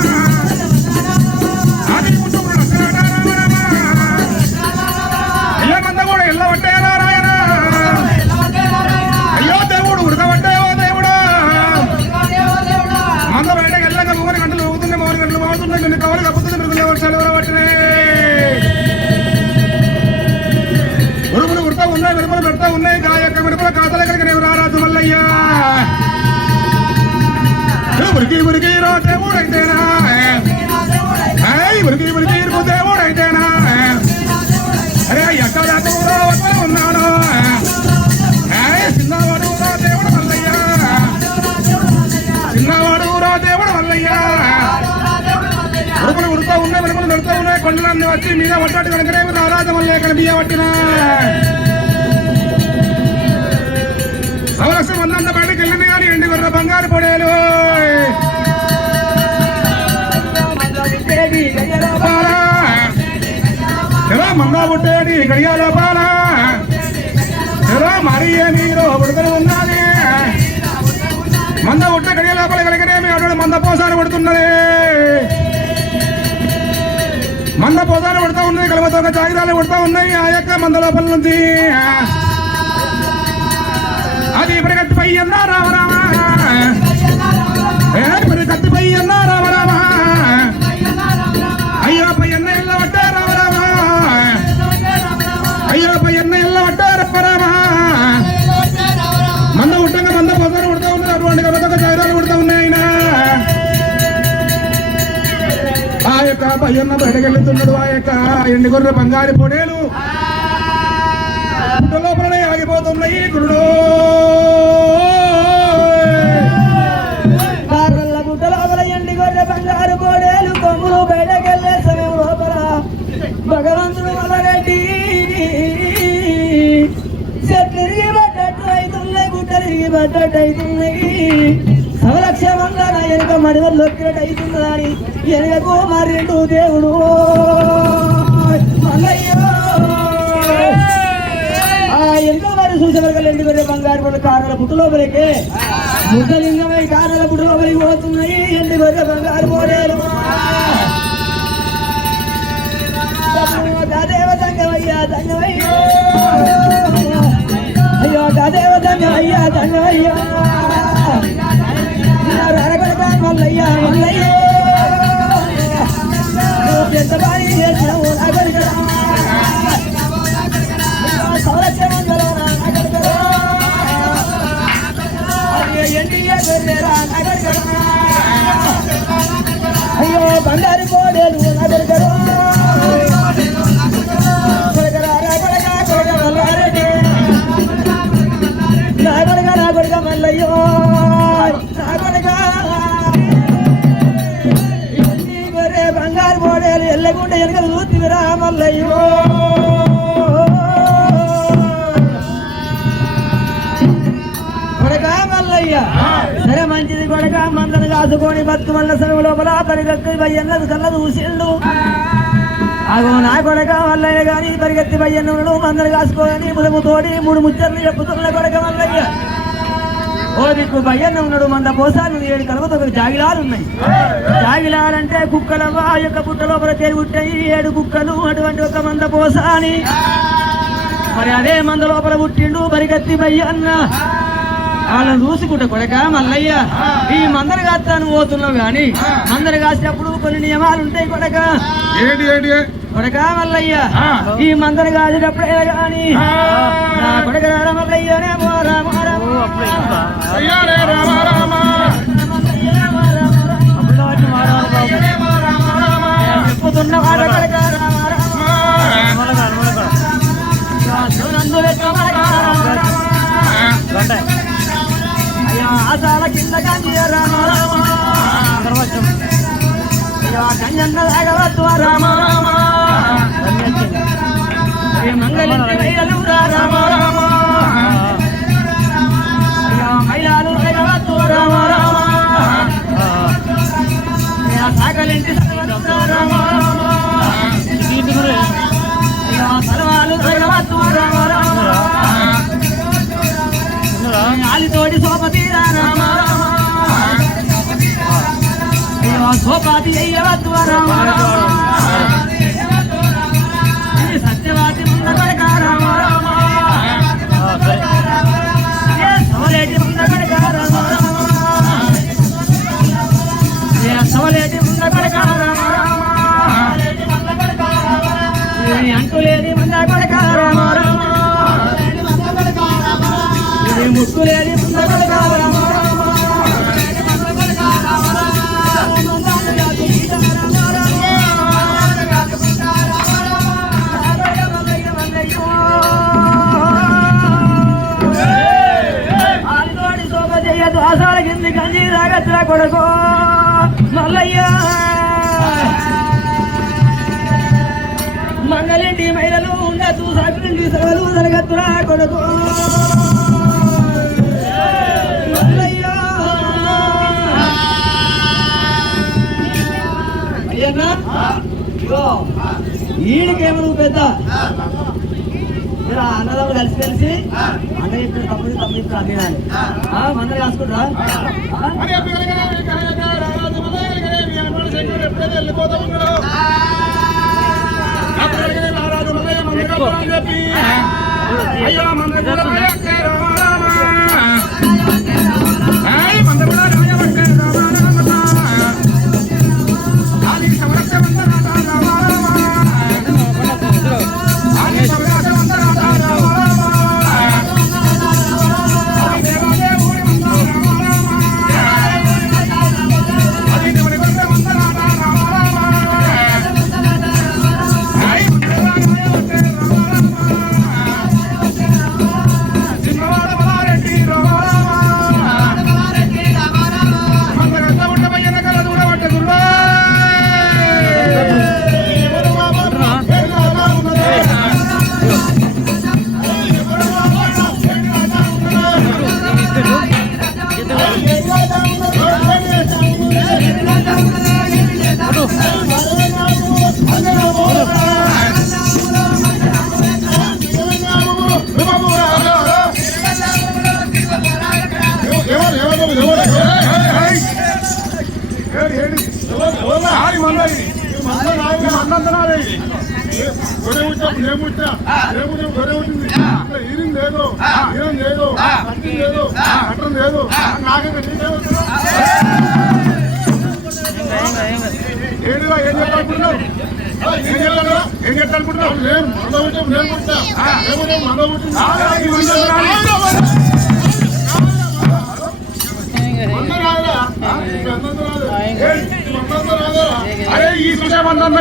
మంది వచ్చి మీద పట్టాడు కనుకనేమి రారాజు మళ్ళీ ఇక్కడ బియ్య పట్టిన సవలక్ష మందంత బయటకు వెళ్ళింది కానీ ఎండి గుర్ర బంగారు పొడేలు మందా పుట్టేది గడియా లోపాల మరి మీరు ఉడతలు ఉన్నది మంద పుట్టే గడియ లోపల కలిగినేమి అటు మంద పోసాలు పడుతున్నది మంద పోసాలు పడుతూ ఉన్నాయి కలమతో జాగిరాలు పడుతూ ఉన్నాయి ఆ యొక్క మంద లోపల నుంచి అది ఇప్పుడు కత్తిపై అన్నా రామరామ ఇప్పుడు కత్తిపై అన్నా రామరామ అయ్యో పై అన్న ఇళ్ళ పట్టే రామరామ అయ్యో పై అన్న ఇళ్ళ పట్టే రామరామ మంద ఉట్టంగా మంద పోసాలు పడుతూ ఉన్నాయి అటువంటి కలమతో జాగిరాలు పడుతూ ఉన్నాయి ఆయన ఆ యొక్క పయ్యన్న బయటకెళ్తున్నాడు ఆ యొక్క ఎండి గొర్రె బంగారు పొడేలు లోపలనే ఆగిపోతున్నాయి గురుడు గుట్ట లోపల ఎండి గొర్రె బంగారు పొడేలు కొమ్ములు బయటకెళ్లే సమయం లోపల భగవంతుడు మొదలెట్టి చెట్లు తిరిగి పడ్డట్టు అవుతున్నాయి గుట్ట తిరిగి పడ్డట్టు అవుతున్నాయి సవలక్ష మందన ఎనక మడివలు లొక్కినట్టు అవుతుందని ఎనకకు మరిండు దేవుడు ఎంతో వారు చూసేవారు ఎండి గొర్రె బంగారు పళ్ళు కారణాల పుట్టు లోపలికి ముద్దలింగమై కారణాల పుట్టు లోపలికి పోతున్నాయి ఎండి గొర్రె బంగారు పోడేలు దేవ దంగమయ్యా దంగమయ్యో అయ్యో దేవ దంగమయ్యా దంగమయ్యో రగడగా మల్లయ్యా మల్లయ్యో పెద్ద బాయి చేసినావు రగడగా అయ్యో బంగారు పోడేలు నగరగరు నాగడగా మల్లయ్యో నాగడగా గొర్రె బంగారు పోడేలు ఎల్లకుండా వెనక చూతివిరా మల్లయ్యో సరే మంచిది కొడక మందను కాసుకొని బతుకు వల్ల సరువు లోపల పరిగెత్తి బయ్యన్నది కళ్ళ చూసిండు అగో నా కొడక వల్లయ్య గాని పరిగెత్తి బయ్యన్నుడు మందను కాసుకొని ముడుముతోటి 3 ముచ్చర్లు చెప్పుతున్న కొడక వల్లయ్య ఓ దిక్కు బయ్యన్న ఉన్నాడు మంద పోసాలు 7 కలవతో జాగిలాలున్నాయి జాగిలాలంటే కుక్కలవ్వ ఆ యొక్క పుట్ట లోపల తెరుగుట్టాయి 7 కుక్కలు అటువంటి ఒక మంద పోసాని మరి అదే మంద లోపల పుట్టిండు పరిగెత్తి బయ్యన్న వాళ్ళని చూసుకుంటా కొడక మల్లయ్య ఈ మందరు కాస్తాను పోతున్నావు గాని మందరు కాసేటప్పుడు కొన్ని నియమాలు ఉంటాయి కొడక కొడక మల్లయ్య ఈ మందరు కాసేటప్పుడే గాని నా కొడక మల్లయ్యనే చెప్పుతున్న వాడ కొడక ఆశాల కింద కంజన్న రాగవద్దు రామ మంగళింటి మహిళలు రామ మహిళలు రాగవద్దు రామ సాగలింటి రామ సర్వాలు రాగవద్దు రామ ఆలితోటి సోపతి రామ సోపాతి అయ్యవద్దు రామ సత్యవాది ముంద కొడక రామ సవలేటి ముంద కొడక రామ సవలేటి ముంద కొడక రామ అంటులేని ముంద కొడక రామ ముక్కులేని ముంద కొడక రామ దోసాల కింది గంజి రాగత్ర కొడుకో మల్లయ్య సగలు జరగత్తురా కొడుకు మల్లయ్యా. అయ్యన్నా ఇగో ఈడికేమో నువ్వు పెద్ద అన్నదమ్ములు కలిసి అన్న చెప్పిన తమ్ముడు తమ్ముడు అడిగాలి మందరు కాసుకుంటారా అయ్యో ఏం చెప్తానుకుంటున్నావు అరే ఈ చూసే మందంతా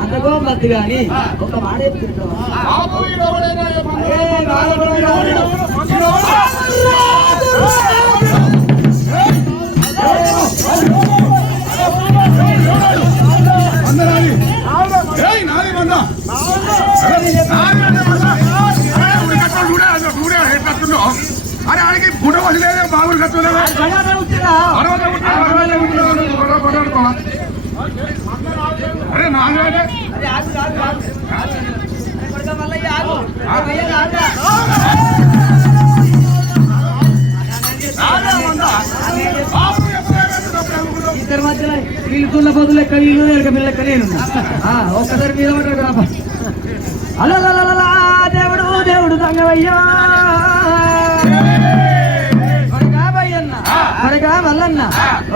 అంతగో మద్దు గాని ఒక మాట అరే ఆడికి గుడ వదిలేదు బాబులు కట్టలేదు అరే నాలుగు ఇద్దరు మధ్యలో వీళ్ళు తుల్ల పొద్దులు లెక్క వీళ్ళు ఎడక పిల్లెక్క నేను ఒక్కసారి మీద ఉంటారు అలా దేవుడు దేవుడు తంగవయ్యా కొడగా మల్లన్న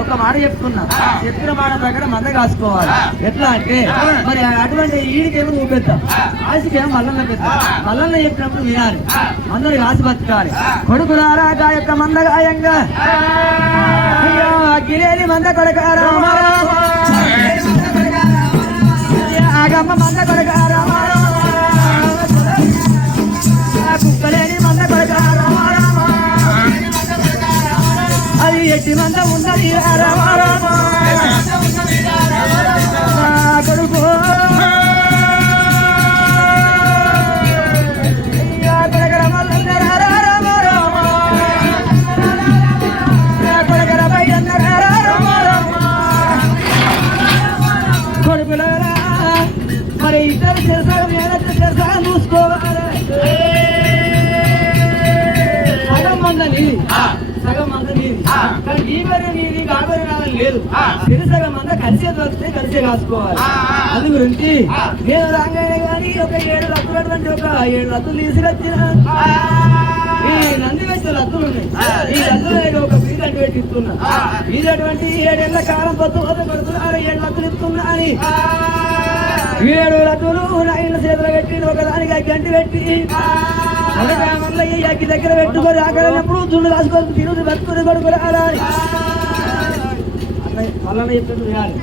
ఒక మాట చెప్పుకున్నా చెప్పిన మాట దగ్గర మంద కాసుకోవాలి ఎట్లా అంటే మరి అటువంటి ఈడికేమో నువ్వు పెద్ద ఆశకేమో మల్లన్న పెద్ద మల్లన్న చెప్పినప్పుడు వినాలి అందరు ఆశ బతకాలి కొడుకులారా గాయొక్క మంద గాయంగా అయ్యో గిరేలి మంద కొడకారా ఆగమ్మ మంద కొడకారా కుక్కలేని మంద కొడకారా అది ఎట్టి మంద ఉన్నది కొడుకు కొడుకులారా మరి ఇద్దరు చేసారు ఇది కాబట్టి లేదు తెలుసగా మంద కలిసే దొరికితే కలిసే కాసుకోవాలి అందు గురించి నేను రాగానే కానీ ఒక 7 రత్తులటువంటి ఒక 7 రత్తులు తీసుకొచ్చిన ఈ నంది వచ్చే రత్తులు ఉన్నాయి ఈ రత్తులు ఒక బీజ్ అంటే పెట్టి ఇస్తున్నా బీజ్ అటువంటి 7 ఏళ్ల కాలం పొత్తు కొడుతున్నారు 7 రత్తులు ఇస్తున్నా అని 7 రత్తులు నా ఇళ్ళ చేతులు పెట్టి ఒకదానికి గంటి పెట్టి మల్లయ్య అగ్గి దగ్గర పెట్టుకొని ఆకలినప్పుడు దుండు రాసుకొని తిరుగు బతుకుని కొడుకు రాలి మల్లన్న చెప్తుంది కాదు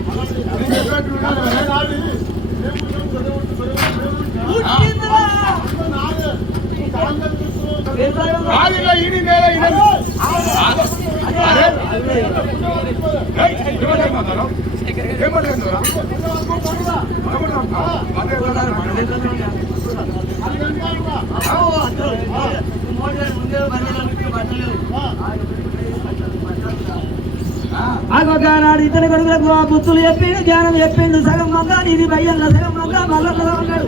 నాడు ఇతని కొడుకులకు ఆ బుద్ధులు చెప్పిండు జ్ఞానం చెప్పిండు సగం మొగ్గ ఇది భయ్యన్న సగం మొగ్గ మల్లన్న ఉన్నాడు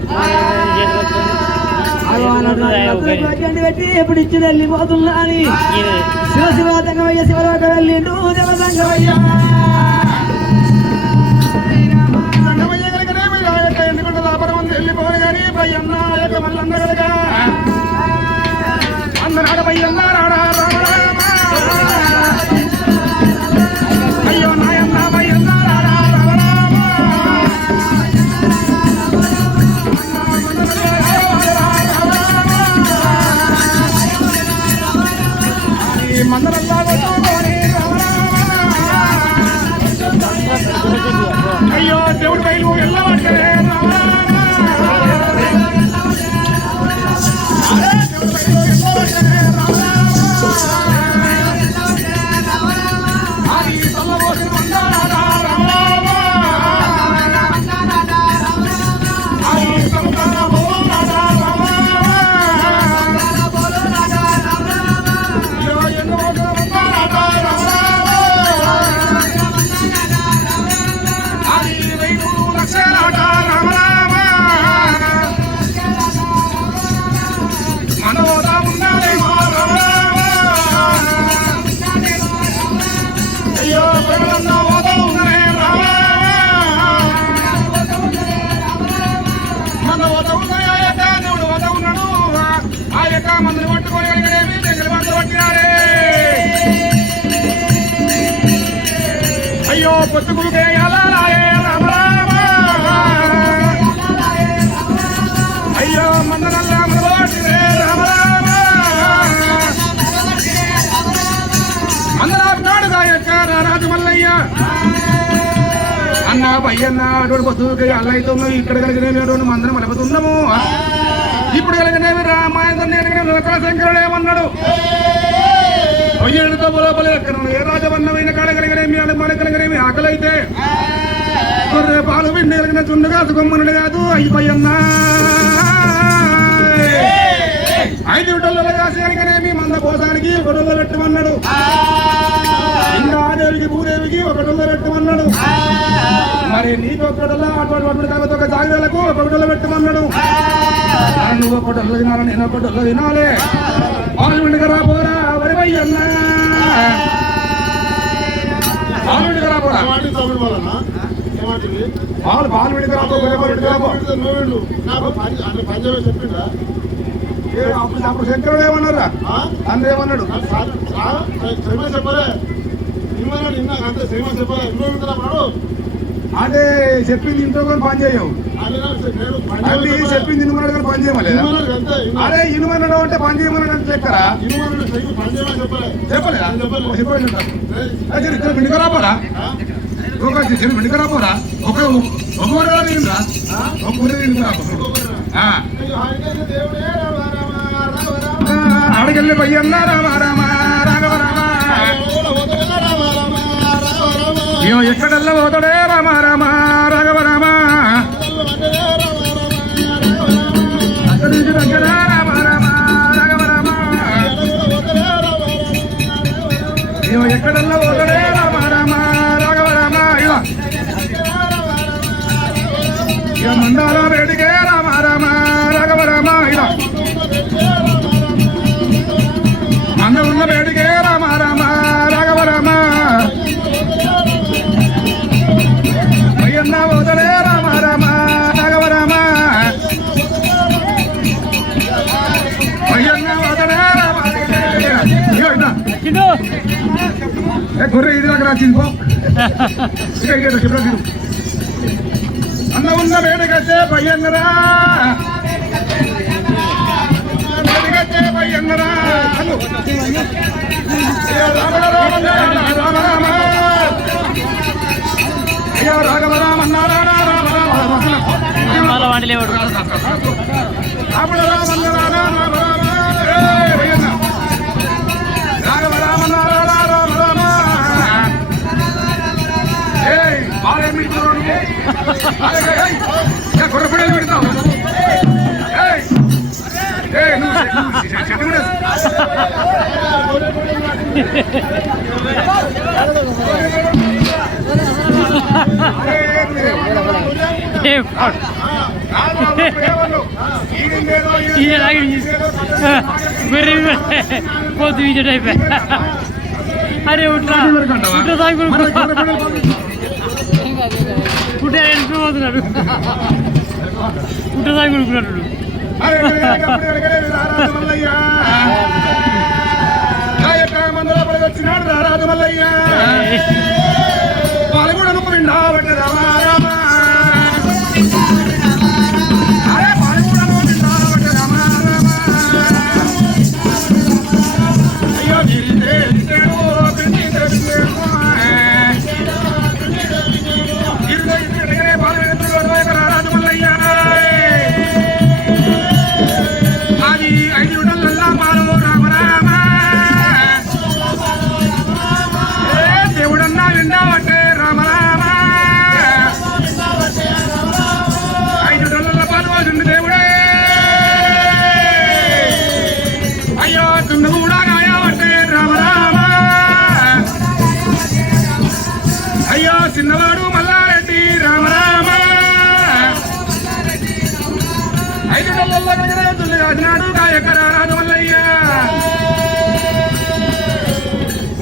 పెట్టి ఎప్పుడు ఇచ్చి వెళ్ళిపోతున్నా అని శివశివాతంగమయ్య శివలోక వెళ్ళిండు దేవతంగమయ్య వెళ్ళిపోయి కానీ భయ్యన్న మల్లన్న కలగా అందనాడ భయ్యన్న రాడా అయ్యో నాయన్న భయ్యన్న రాడా మందరల్లా అయ్యో దేవుడి బయలు వెళ్ళబట్టే మందులు పట్టుకొని దగ్గర మందులు పట్టినారే అయ్యో పొత్తుకులుకే అలాయే రామ రామ అయ్యో మందనల్లా పట్టినే రామ రామ మందరాపు నాడుగా యొక్క రాజు మల్లయ్య అన్న పయ్యన్న అటువంటి పొత్తుకే అల్లయితున్నావు ఇక్కడ కలిగిన మందరం మలపుతున్నాము ఇప్పుడు కలిగినవి రామాయణ శంకరుడు ఏమన్నాడు అయ్యేళ్ళతో లోపల ఏ రాజవన్నమైన కాడ కలిగినేమి మన కలిగినేమి ఆకలైతే గొర్రె పాలు పిండి కలిగిన చుండు కాదు గొమ్మనుడు కాదు అయిపోయన్నా 5 విడల్లో కాసి కలిగినేమి మంద పోసానికి 1 డొల్ల పెట్టమన్నాడు ఇంకా దేవికి భూదేవికి 1 డొల్ల పెట్టమన్నాడు మరి నీకు 1 డొల్ల అటువంటి కాబట్టి ఒక జాగ్రత్తలకు 1 డొల్ల పెట్టమన్నాడు నువ్వు 1 డొల్ల తినాలి నేను 1 డొల్ల తినాలి పాలు విండుగా పోరా వరి వయ్యన్నా పాలు విండుగా పోరా పాలు విండుగా అప్పుడు శంకరుడు ఏమన్నారా అన్న ఏమన్నాడు అంటే చెప్పింది ఇంట్లో కానీ పని చేయవు అంటే చెప్పింది ఇనుమన్నాడు కానీ పని చేయమలేదా అరే ఇనుమన్నాడు అంటే పని చేయమన్నాడు అంటే చెక్కరా చెప్పలేదా చెప్పలేదు ఇక్కడ విండుగా రాపోరా విండుగా రాపోరా ఒక ఆడకెళ్ళి పయ్యన్న రామ రామ రాఘవ రామ ఎక్కడల్లా పోతాడే రామ రామ రాఘవ రామ అక్కడి నుంచి దగ్గర రామ రామ రాఘవ రామ ఎక్కడల్లా పోతాడే రామ రామ రాఘవ రామ ఇక మందాల వేడికే రామ రామ రాఘవ రామ ఇలా మంద ఉన్న వేడికే రామ రామ రాఘవ రామ భయ్యన్న వదరా ఇగో ఇట్లా చిన్ను గొర్రె ఇది దాకా రాచింది పో ఇక చెప్పరా తిరు అన్న ఉన్న వేడికచ్చే భయ్యన్నరా వేడికచ్చే భయ్యన్నరా అను రామ రామ రామ రామ అయ్యో రాఘవ రామన్నారా రామ రామ వాళ్ళ వాడలేవాడు రామ రామన్నారా రామ రామ భయ్యన్న రాఘవ రామన్నారా రామ రామ ఏయ్ బాలే మిత్రుడు కొరపడేది పెడతావు పోతు విజయ్ అయిపోయి అరే ఉట్రా ఉట్రా సాగు పుట్టే పోతున్నాడు పుట్ట సాగు కొడుకున్నాడు వచ్చినాడు రారాజు మల్లయ్య పాలగూడను నిండాబట్టి రామారామ అరే పాలగూడను నిండాబట్టి రామారామ అయ్యో రారాజు మల్లయ్య అది 5 విడలల్లా పాలు రామ రామ దేవుడన్నా విండావట్టే రామ రామ 5 విడలల్ల పాలు పోసింది దేవుడే అయ్యో తున్ను కూడా గాయవట్టే రామ రామ అయ్యో చిన్నవాడు మల్లారెడ్డి రామ రామ 5 విడలల్ల తుల్లి రాసినాడు గాయక రారాజు మల్లయ్య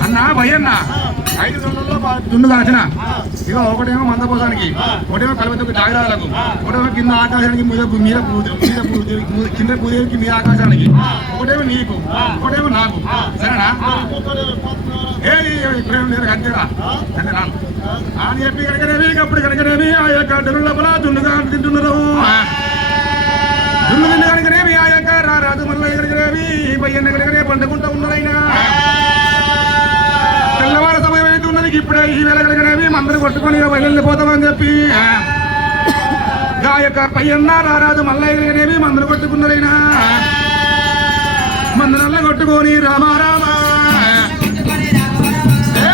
అన్నా భయ్యన్న 5 రోజుల్లో దున్ను దాచిన ఇక ఒకటేమో మందపోసానికి ఒకటేమో కలపతికి జాగ్రత్తలకు ఒకటేమో కింద ఆకాశానికి కింద పూజకి మీద ఆకాశానికి ఒకటేమో నీకు ఒకటేమో నాకు సరేనా ఏది ఇప్పుడేమో లేదు అంతేరా అంతే రాను అని చెప్పి కనుకనేవి అప్పుడు కనుకనేవి ఆ యొక్క దున్ను లోపల దున్నుగా తింటున్నారు దున్ను తిండి కనుకనేవి ఆ యొక్క రారాజు మళ్ళీ కనుకనేవి భయ్యన్న కనుకనే పండుకుంటూ ఉన్నారైనా తెల్లవారు సమయం అయితే ఉన్నది ఇప్పుడే ఈ వేళ కలిగినవి మందరు కొట్టుకొని వెళ్ళిపోతామని చెప్పి గాయక పయ్యన్న రారాజు మల్లయ్య కలిగినవి మందరు కొట్టుకున్నారైనా మందరల్ల కొట్టుకొని రామారామ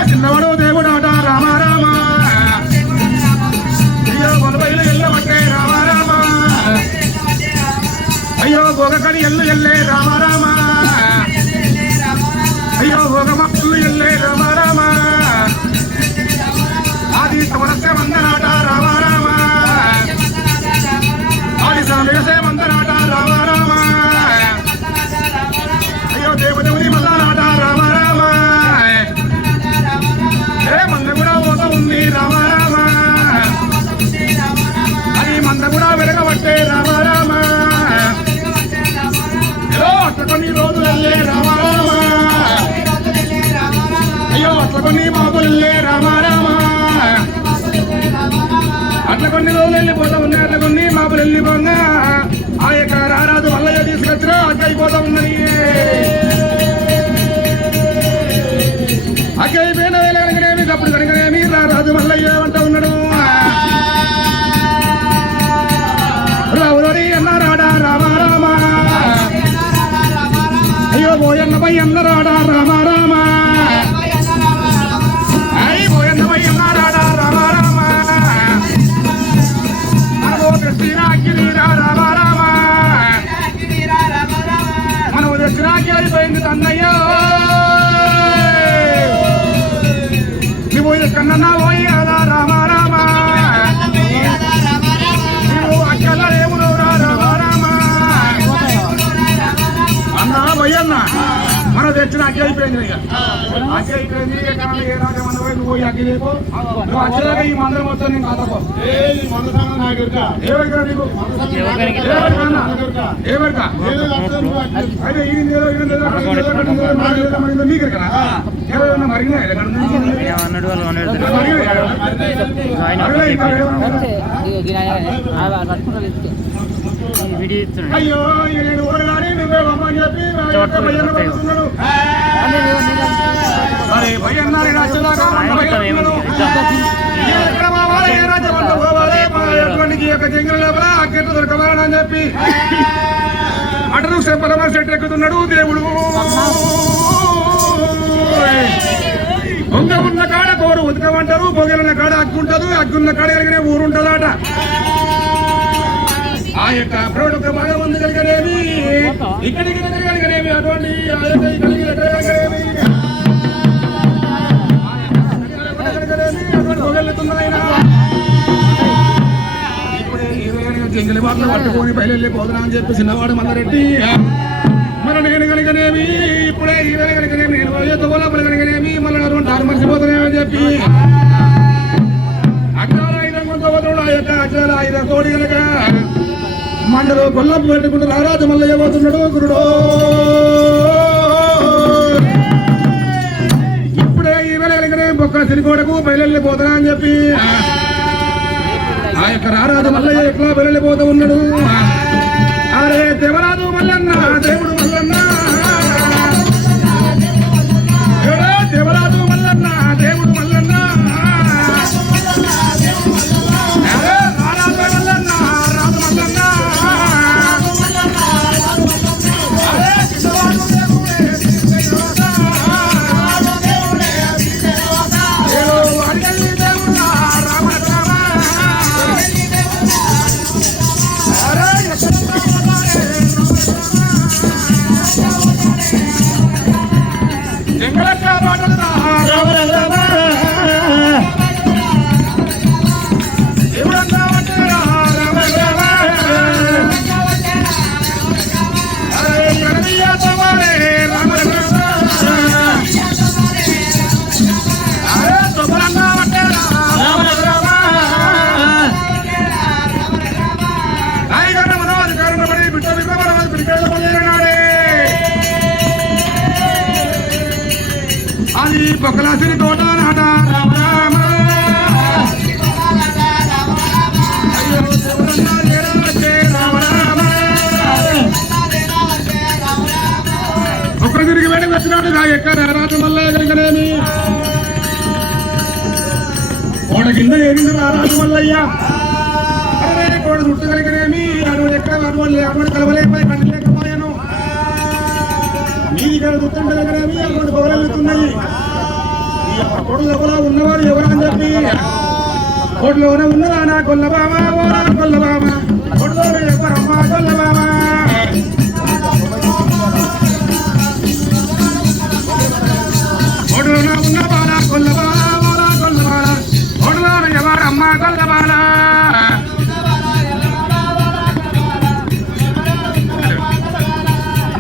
చిన్నవాడు దేవుడు ఆట రామారామ అయ్యో కొనబైలు ఎల్లబట్టే రామారామ అయ్యో గోగకని ఎల్లే రామారామ అయ్యో భోగమల్లు ఎల్లే రామారామ ఆది సమరస్య మందనాట రామారామ ఆది సమరస్య మందనాట రామారామ అయ్యో దేవదేవుని మల్లనాట రామారామ ఏ మంద కూడా పోత ఉంది రామారామ అది మంద కూడా వెలగబట్టే రామారామ అట్లా కొన్ని రోజులు వెళ్ళే రామారామ అయ్యో అట్లా కొన్ని బాబులే రామారామ అట్లా కొన్ని రోజులు వెళ్ళిపోతా ఉన్నాయి అట్లా కొన్ని బాబులు వెళ్ళిపోగా ఆ యొక్క రారాజు మల్లయ్య తీసుకొచ్చినా అక్క అయిపోతా ఉన్నది అక్క అయిపోయిన వేళ కనుకనేమి అప్పుడు కనుకనేమి రారాజు మల్లయ్య అంటా ఉన్నాడు రావులరి అన్నారాడా రామారామ అయ్యో పోయన్న పయ్యన్న రాడా రామారామ అయ్యి పోయన్న పయ్యన్న రాడా రామారామ మనము దక్షిణాకిరా రామారామ మనము దక్షిణాకి అయిపోయింది తన్నయ్యో నువ్వు ఎక్కడన్నా పోయి కదా రామారామ నువ్వు అక్కడ ఏమును రామారామ అన్నా భయ్యన్న మన తెచ్చిన అగ్గి అయిపోయింది ఇక అగ్గి అయిపోయింది ఏ రాజమన్న పోయి నువ్వు పోయి అగ్గి లేకు నువ్వు వచ్చేదాకా ఈ మందరం మొత్తం నేను కాదపో ఏమరికా అయితే ఈ నీకు కదా ఏమైనా మరిగినా అన్నాడు వాళ్ళు వీడియో ఇస్తున్నాడు. అయ్యో నేను ఓడగానే నువ్వే అమ్మని చెప్పి అరే భయన్నా జంగల్ లోపల అగ్గెట్టు దొరకవాలని చెప్పి అటను చెప్పలమా సెట్ ఎక్కుతున్నాడు దేవుడు దొంగ ఉన్న కాడ కోరు ఉతకమంటారు పొగలున్న కాడ అగ్గుంటదు అగ్గున్న కాడ కలిగిన ఊరుంటదట ఆ యొక్క ప్రోడక్ట్ బాగా ఉంది కలిగనేమి ఇక్కడికి కలిగనేమి అటువంటి జంగలి బాటలు పట్టుకొని బయలు పోతున్నా అని చెప్పి చిన్నవాడు మల్లారెడ్డి మన నేను కనుకనేమి ఇప్పుడే ఈవేళ కనుకనేమి నేను లోపల కనుకనేమి మళ్ళీ తాను మర్చిపోతున్నామని చెప్పి అగ్రాల ఐదం కొంత ఆ యొక్క అగ్రాల ఐదం తోడి కనుక మండలు గొల్లం పెట్టుకుంటూ రారాజు మల్లయ్య పోతున్నాడు గురుడు ఇప్పుడే ఈవేళ కనుకనేమి బొక్క సిరికోడకు బయలు పోతున్నా అని చెప్పి ఆ యొక్క రారాజు మల్లయ్య ఎట్లా బయలుపోతూ ఉన్నాడు అరే దేవరాజు మల్లన్న దేవుడు మల్లన్న దేవరాజు మల్లన్న దేవుడు మల్లన్న అరే రారాజు మల్లన్న రాజు మల్లన్న అరే అది పొక్కలాసిరి తోట నాట రామ రామ ఒక్క తిరిగి వెళ్ళి వచ్చినాడు నా ఎక్కడ రారాజు మల్లయ్య కలిగనేమి కోట కింద ఏగింది రారాజు మల్లయ్య అరే కోట చుట్టు కలిగనేమి అటువంటి ఎక్కడ అటువంటి కలవలేకపోయి కండి లేకపోయాను మీది ఇక్కడ చుట్టం కలిగనేమి అటువంటి పొగలెళ్తున్నాయి కోటలో కూడా ఉన్నవారు ఎవరని చెప్పి కోటలోనే ఉన్నదా నా కొల్లబామా ఓరా కొల్లబామా కోటలో ఎవరమ్మా కొల్లబామా కోటలోనే ఉన్నవా నా కొల్లబామా ఓరా కొల్లబామా కోటలో ఎవరమ్మా కొల్లబామా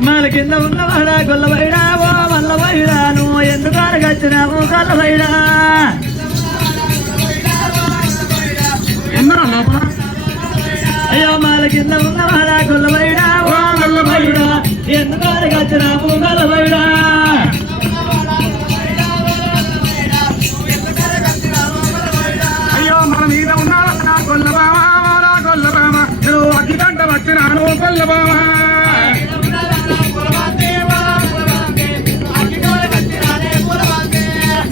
మాల కింద ఉన్నవాడా గొల్లబైడా ఓ మల్లబైడా నువ్వు ఎందుకు అరగచ్చినావు గొల్లబైడా అయ్యో మాల కింద ఉన్నవాడా గొల్లబైడా ఓ మల్లబైడా ఎందుకు అరగచ్చినావు గొల్లబైడా అయ్యో మన మీద ఉన్నావా కొల్లబామా ఓరా కొల్లబామా నువ్వు అగ్గి గంట వచ్చినాను కొల్లబామా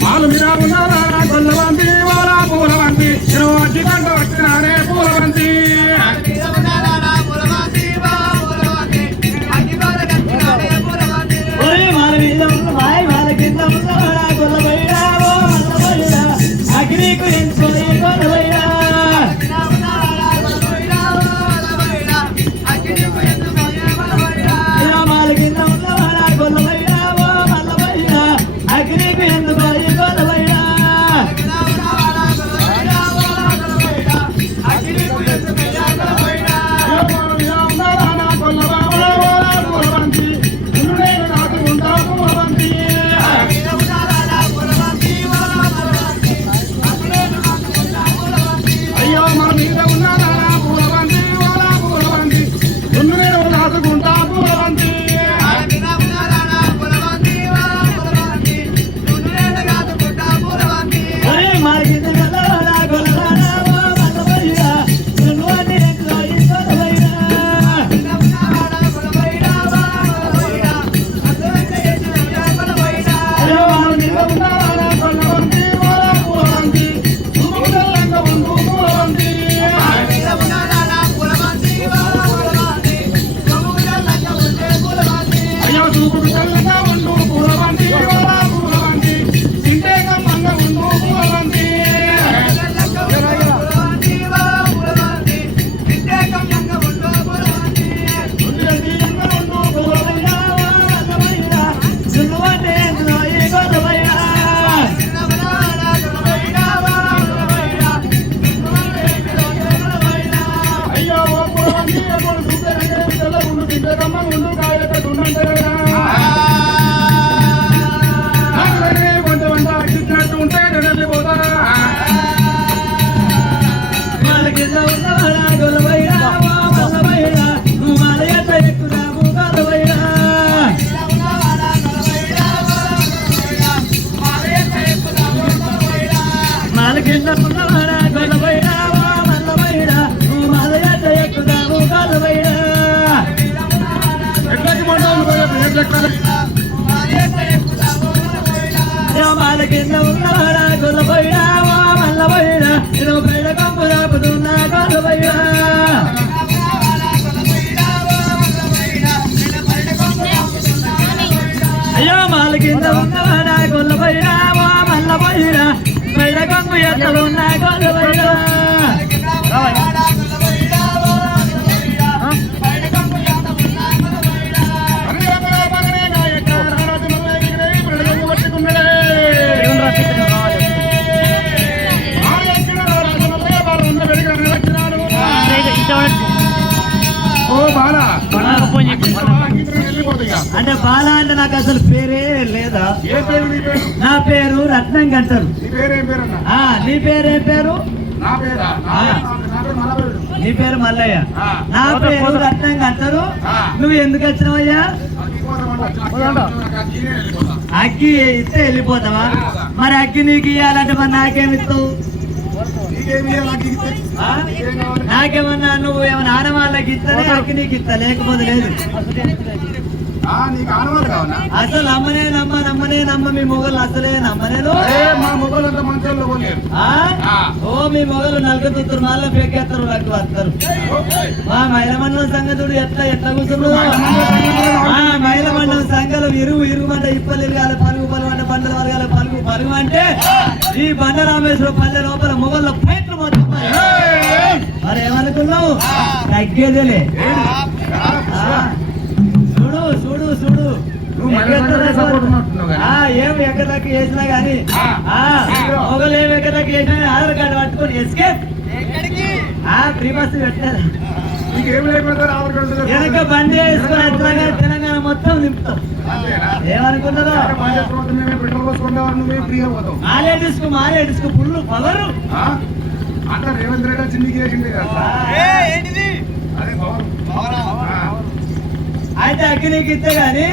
మాలు మీద ఉన్నారా కొల్లబంతి ఓరా పూలబంతి నువ్వు అగ్గి గంట వచ్చినానే పూలబంతి ఓ మాల కింద ఉన్నవాడా గొల్ల పోయినా మల్ల పోయినా నేను బయట కంపు రాపుతున్నా గొల్ల పోయినా అయ్యో మాల కింద ఉన్నవాడా గొల్ల పోయినా మల్ల పోయినా బయట కంపు ఎత్తలున్నా గొల్ల పోయినా ఓ బాలా అంటే బాల అంటే నాకు అసలు పేరే లేదా ఏ పేరు నీ పేరు? నా పేరు రత్నం గంటలు నీ పేరేం పేరన్నా? నీ పేరేం పేరు నా పేరా? నా పేరు మల్లవేడు. నీ పేరు మల్లయ్య ఆ. నా పేరు రత్నం గంటలు ఆ. నువ్వు ఎందుకు వచ్చినావయ్యా అక్కి ఇస్తే వెళ్ళిపోతావా మరి అక్కి నీకు ఇయ్యాలంటే మరి నాకేమి ఇస్తావు ఆ? నాకేమన్నా నువ్వు ఏమన్నా ఆనవాళ్ళకి ఇస్తేనే అక్కి నీకు ఇస్తా లేకపోతే లేదు నీకు ఆనవాళ్ళు కావాలా? అసలు నమ్మనే నమ్మ మీ మొగలు అసలే నమ్మలేదు మా మొబైల్ అంతా మంచోళ్ళు పోలేరు. ఓ మీ మొగలు నలుగుతున్నారు మళ్ళీ పెక్కేస్తారు నాకు వస్తారు మా మైలమండలం సంగతుడు ఎట్లా కూర్చున్నావు మైలమండలం సంఘాలు ఇరుమంట ఇప్పలు ఇరగాలి పలుగు అంటే బండలు వరగాలి పలుగు అంటే ఈ బండ రామేశ్వరం పల్లె లోపల మొగళ్ళ పైట్లు మొత్తం మరి ఏమనుకున్నావు తగ్గేదేలే చూడు ఏం ఎక్కడకి వేసినా గానీ మొగలు ఏం ఎక్కడకి వేసినా ఆధార్ కార్డు పట్టుకొని ఎస్కేప్ ఫ్రీ బస్ పెట్టారు నీకేం లేకపోతే ఆధార్ కార్డు వెనక బండి వేసుకొని వచ్చినాక తెలంగాణ మొత్తం నింపుతాం ఏమనుకున్నారో పెట్రోల్ పోసుకుంటావు నువ్వే ఫ్రీగా పోతావు. మాలేడుసుకు ఫుల్ పవరు అంటే రేవంత్ రెడ్డి చిన్నికి వేసింది కదా అదే అయితే అగ్గి నీకు ఇస్తే గాని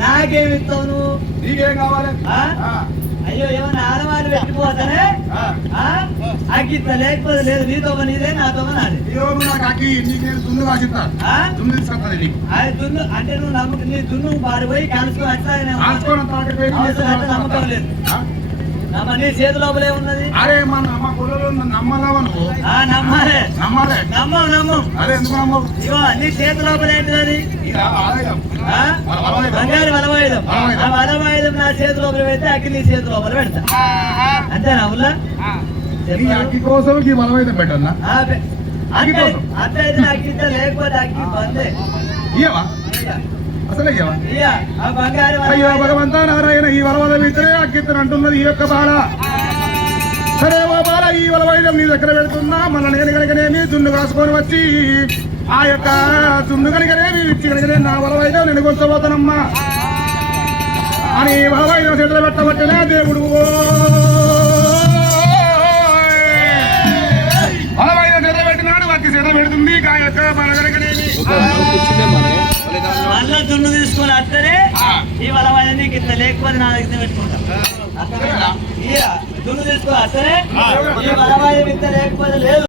నాకేమి ఇస్తావు నువ్వు నీకేం కావాలి? అయ్యో ఏమన్నా ఆడవాళ్ళు పెట్టిపోతానే అగ్గి ఇస్తా లేకపోతే లేదు నీతో నీదే నాతో నాది నాకు అగ్గి నీకు నేను దున్ను రాసిస్తా దున్ను తీసుకొస్తాను నీకు అది దున్ను అంటే నువ్వు నమ్మకం నీ దున్ను పాడిపోయి కాల్చుకొని నమ్మకం లేదు నీ చేతి లోపలే ఉన్నది అరే మా కుర్రలు నమ్మలేవా నువ్వు? నమ్మాలే నమ్మాలే నమ్మవు అదే ఎందుకు నమ్మవు? ఇగో నీ చేతి లోపల ఏంటిది ఇలా ఆదాయం బంగారు వలవాయుధం ఆ వలవాయుధం నా చేతి లోపల పెడితే అగ్గి నీ చేతి లోపల పెడతా అంతేనా ఉల్లా ఈ అగ్గి కోసం ఈ బలమైతే పెట్టన్నా అట్లా అయితే అగ్గి ఇస్తా లేకపోతే అగ్గి బందే ఇయ్యవా అసలే ఇయ్యవా? ఆ బంగారు అయ్యో భగవంతా నారాయణ ఈ వలవల విత్తనే అగ్గిత్తని అంటున్నది ఈ యొక్క బాల. సరే ఓ బాల ఈ వలవైద్యం నీ దగ్గర పెడుతున్నా మళ్ళీ నేను కనుకనేమి దున్ను కాసుకొని వచ్చి ఆ యొక్క దున్ను కనుకనేమి ఇచ్చి కనుకనే నా వలవైద్యం నేను కొంచబోతానమ్మా అని వలవైద్యం చేతులు పెట్టబట్టనే దేవుడు వలవైద్యం చేతులు పెట్టినాడు వచ్చి చేతులు పెడుతుంది ఆ యొక్క మన కనుకనేమి మళ్ళా దున్ను తీసుకొని వస్తేనే ఈ వలవాయి నీకు ఇంత లేకపోతే నా దగ్గర పెట్టుకుంటాం దున్ను తీసుకొని వస్తేనే ఈ వలవాయి ఇంత లేకపోతే లేదు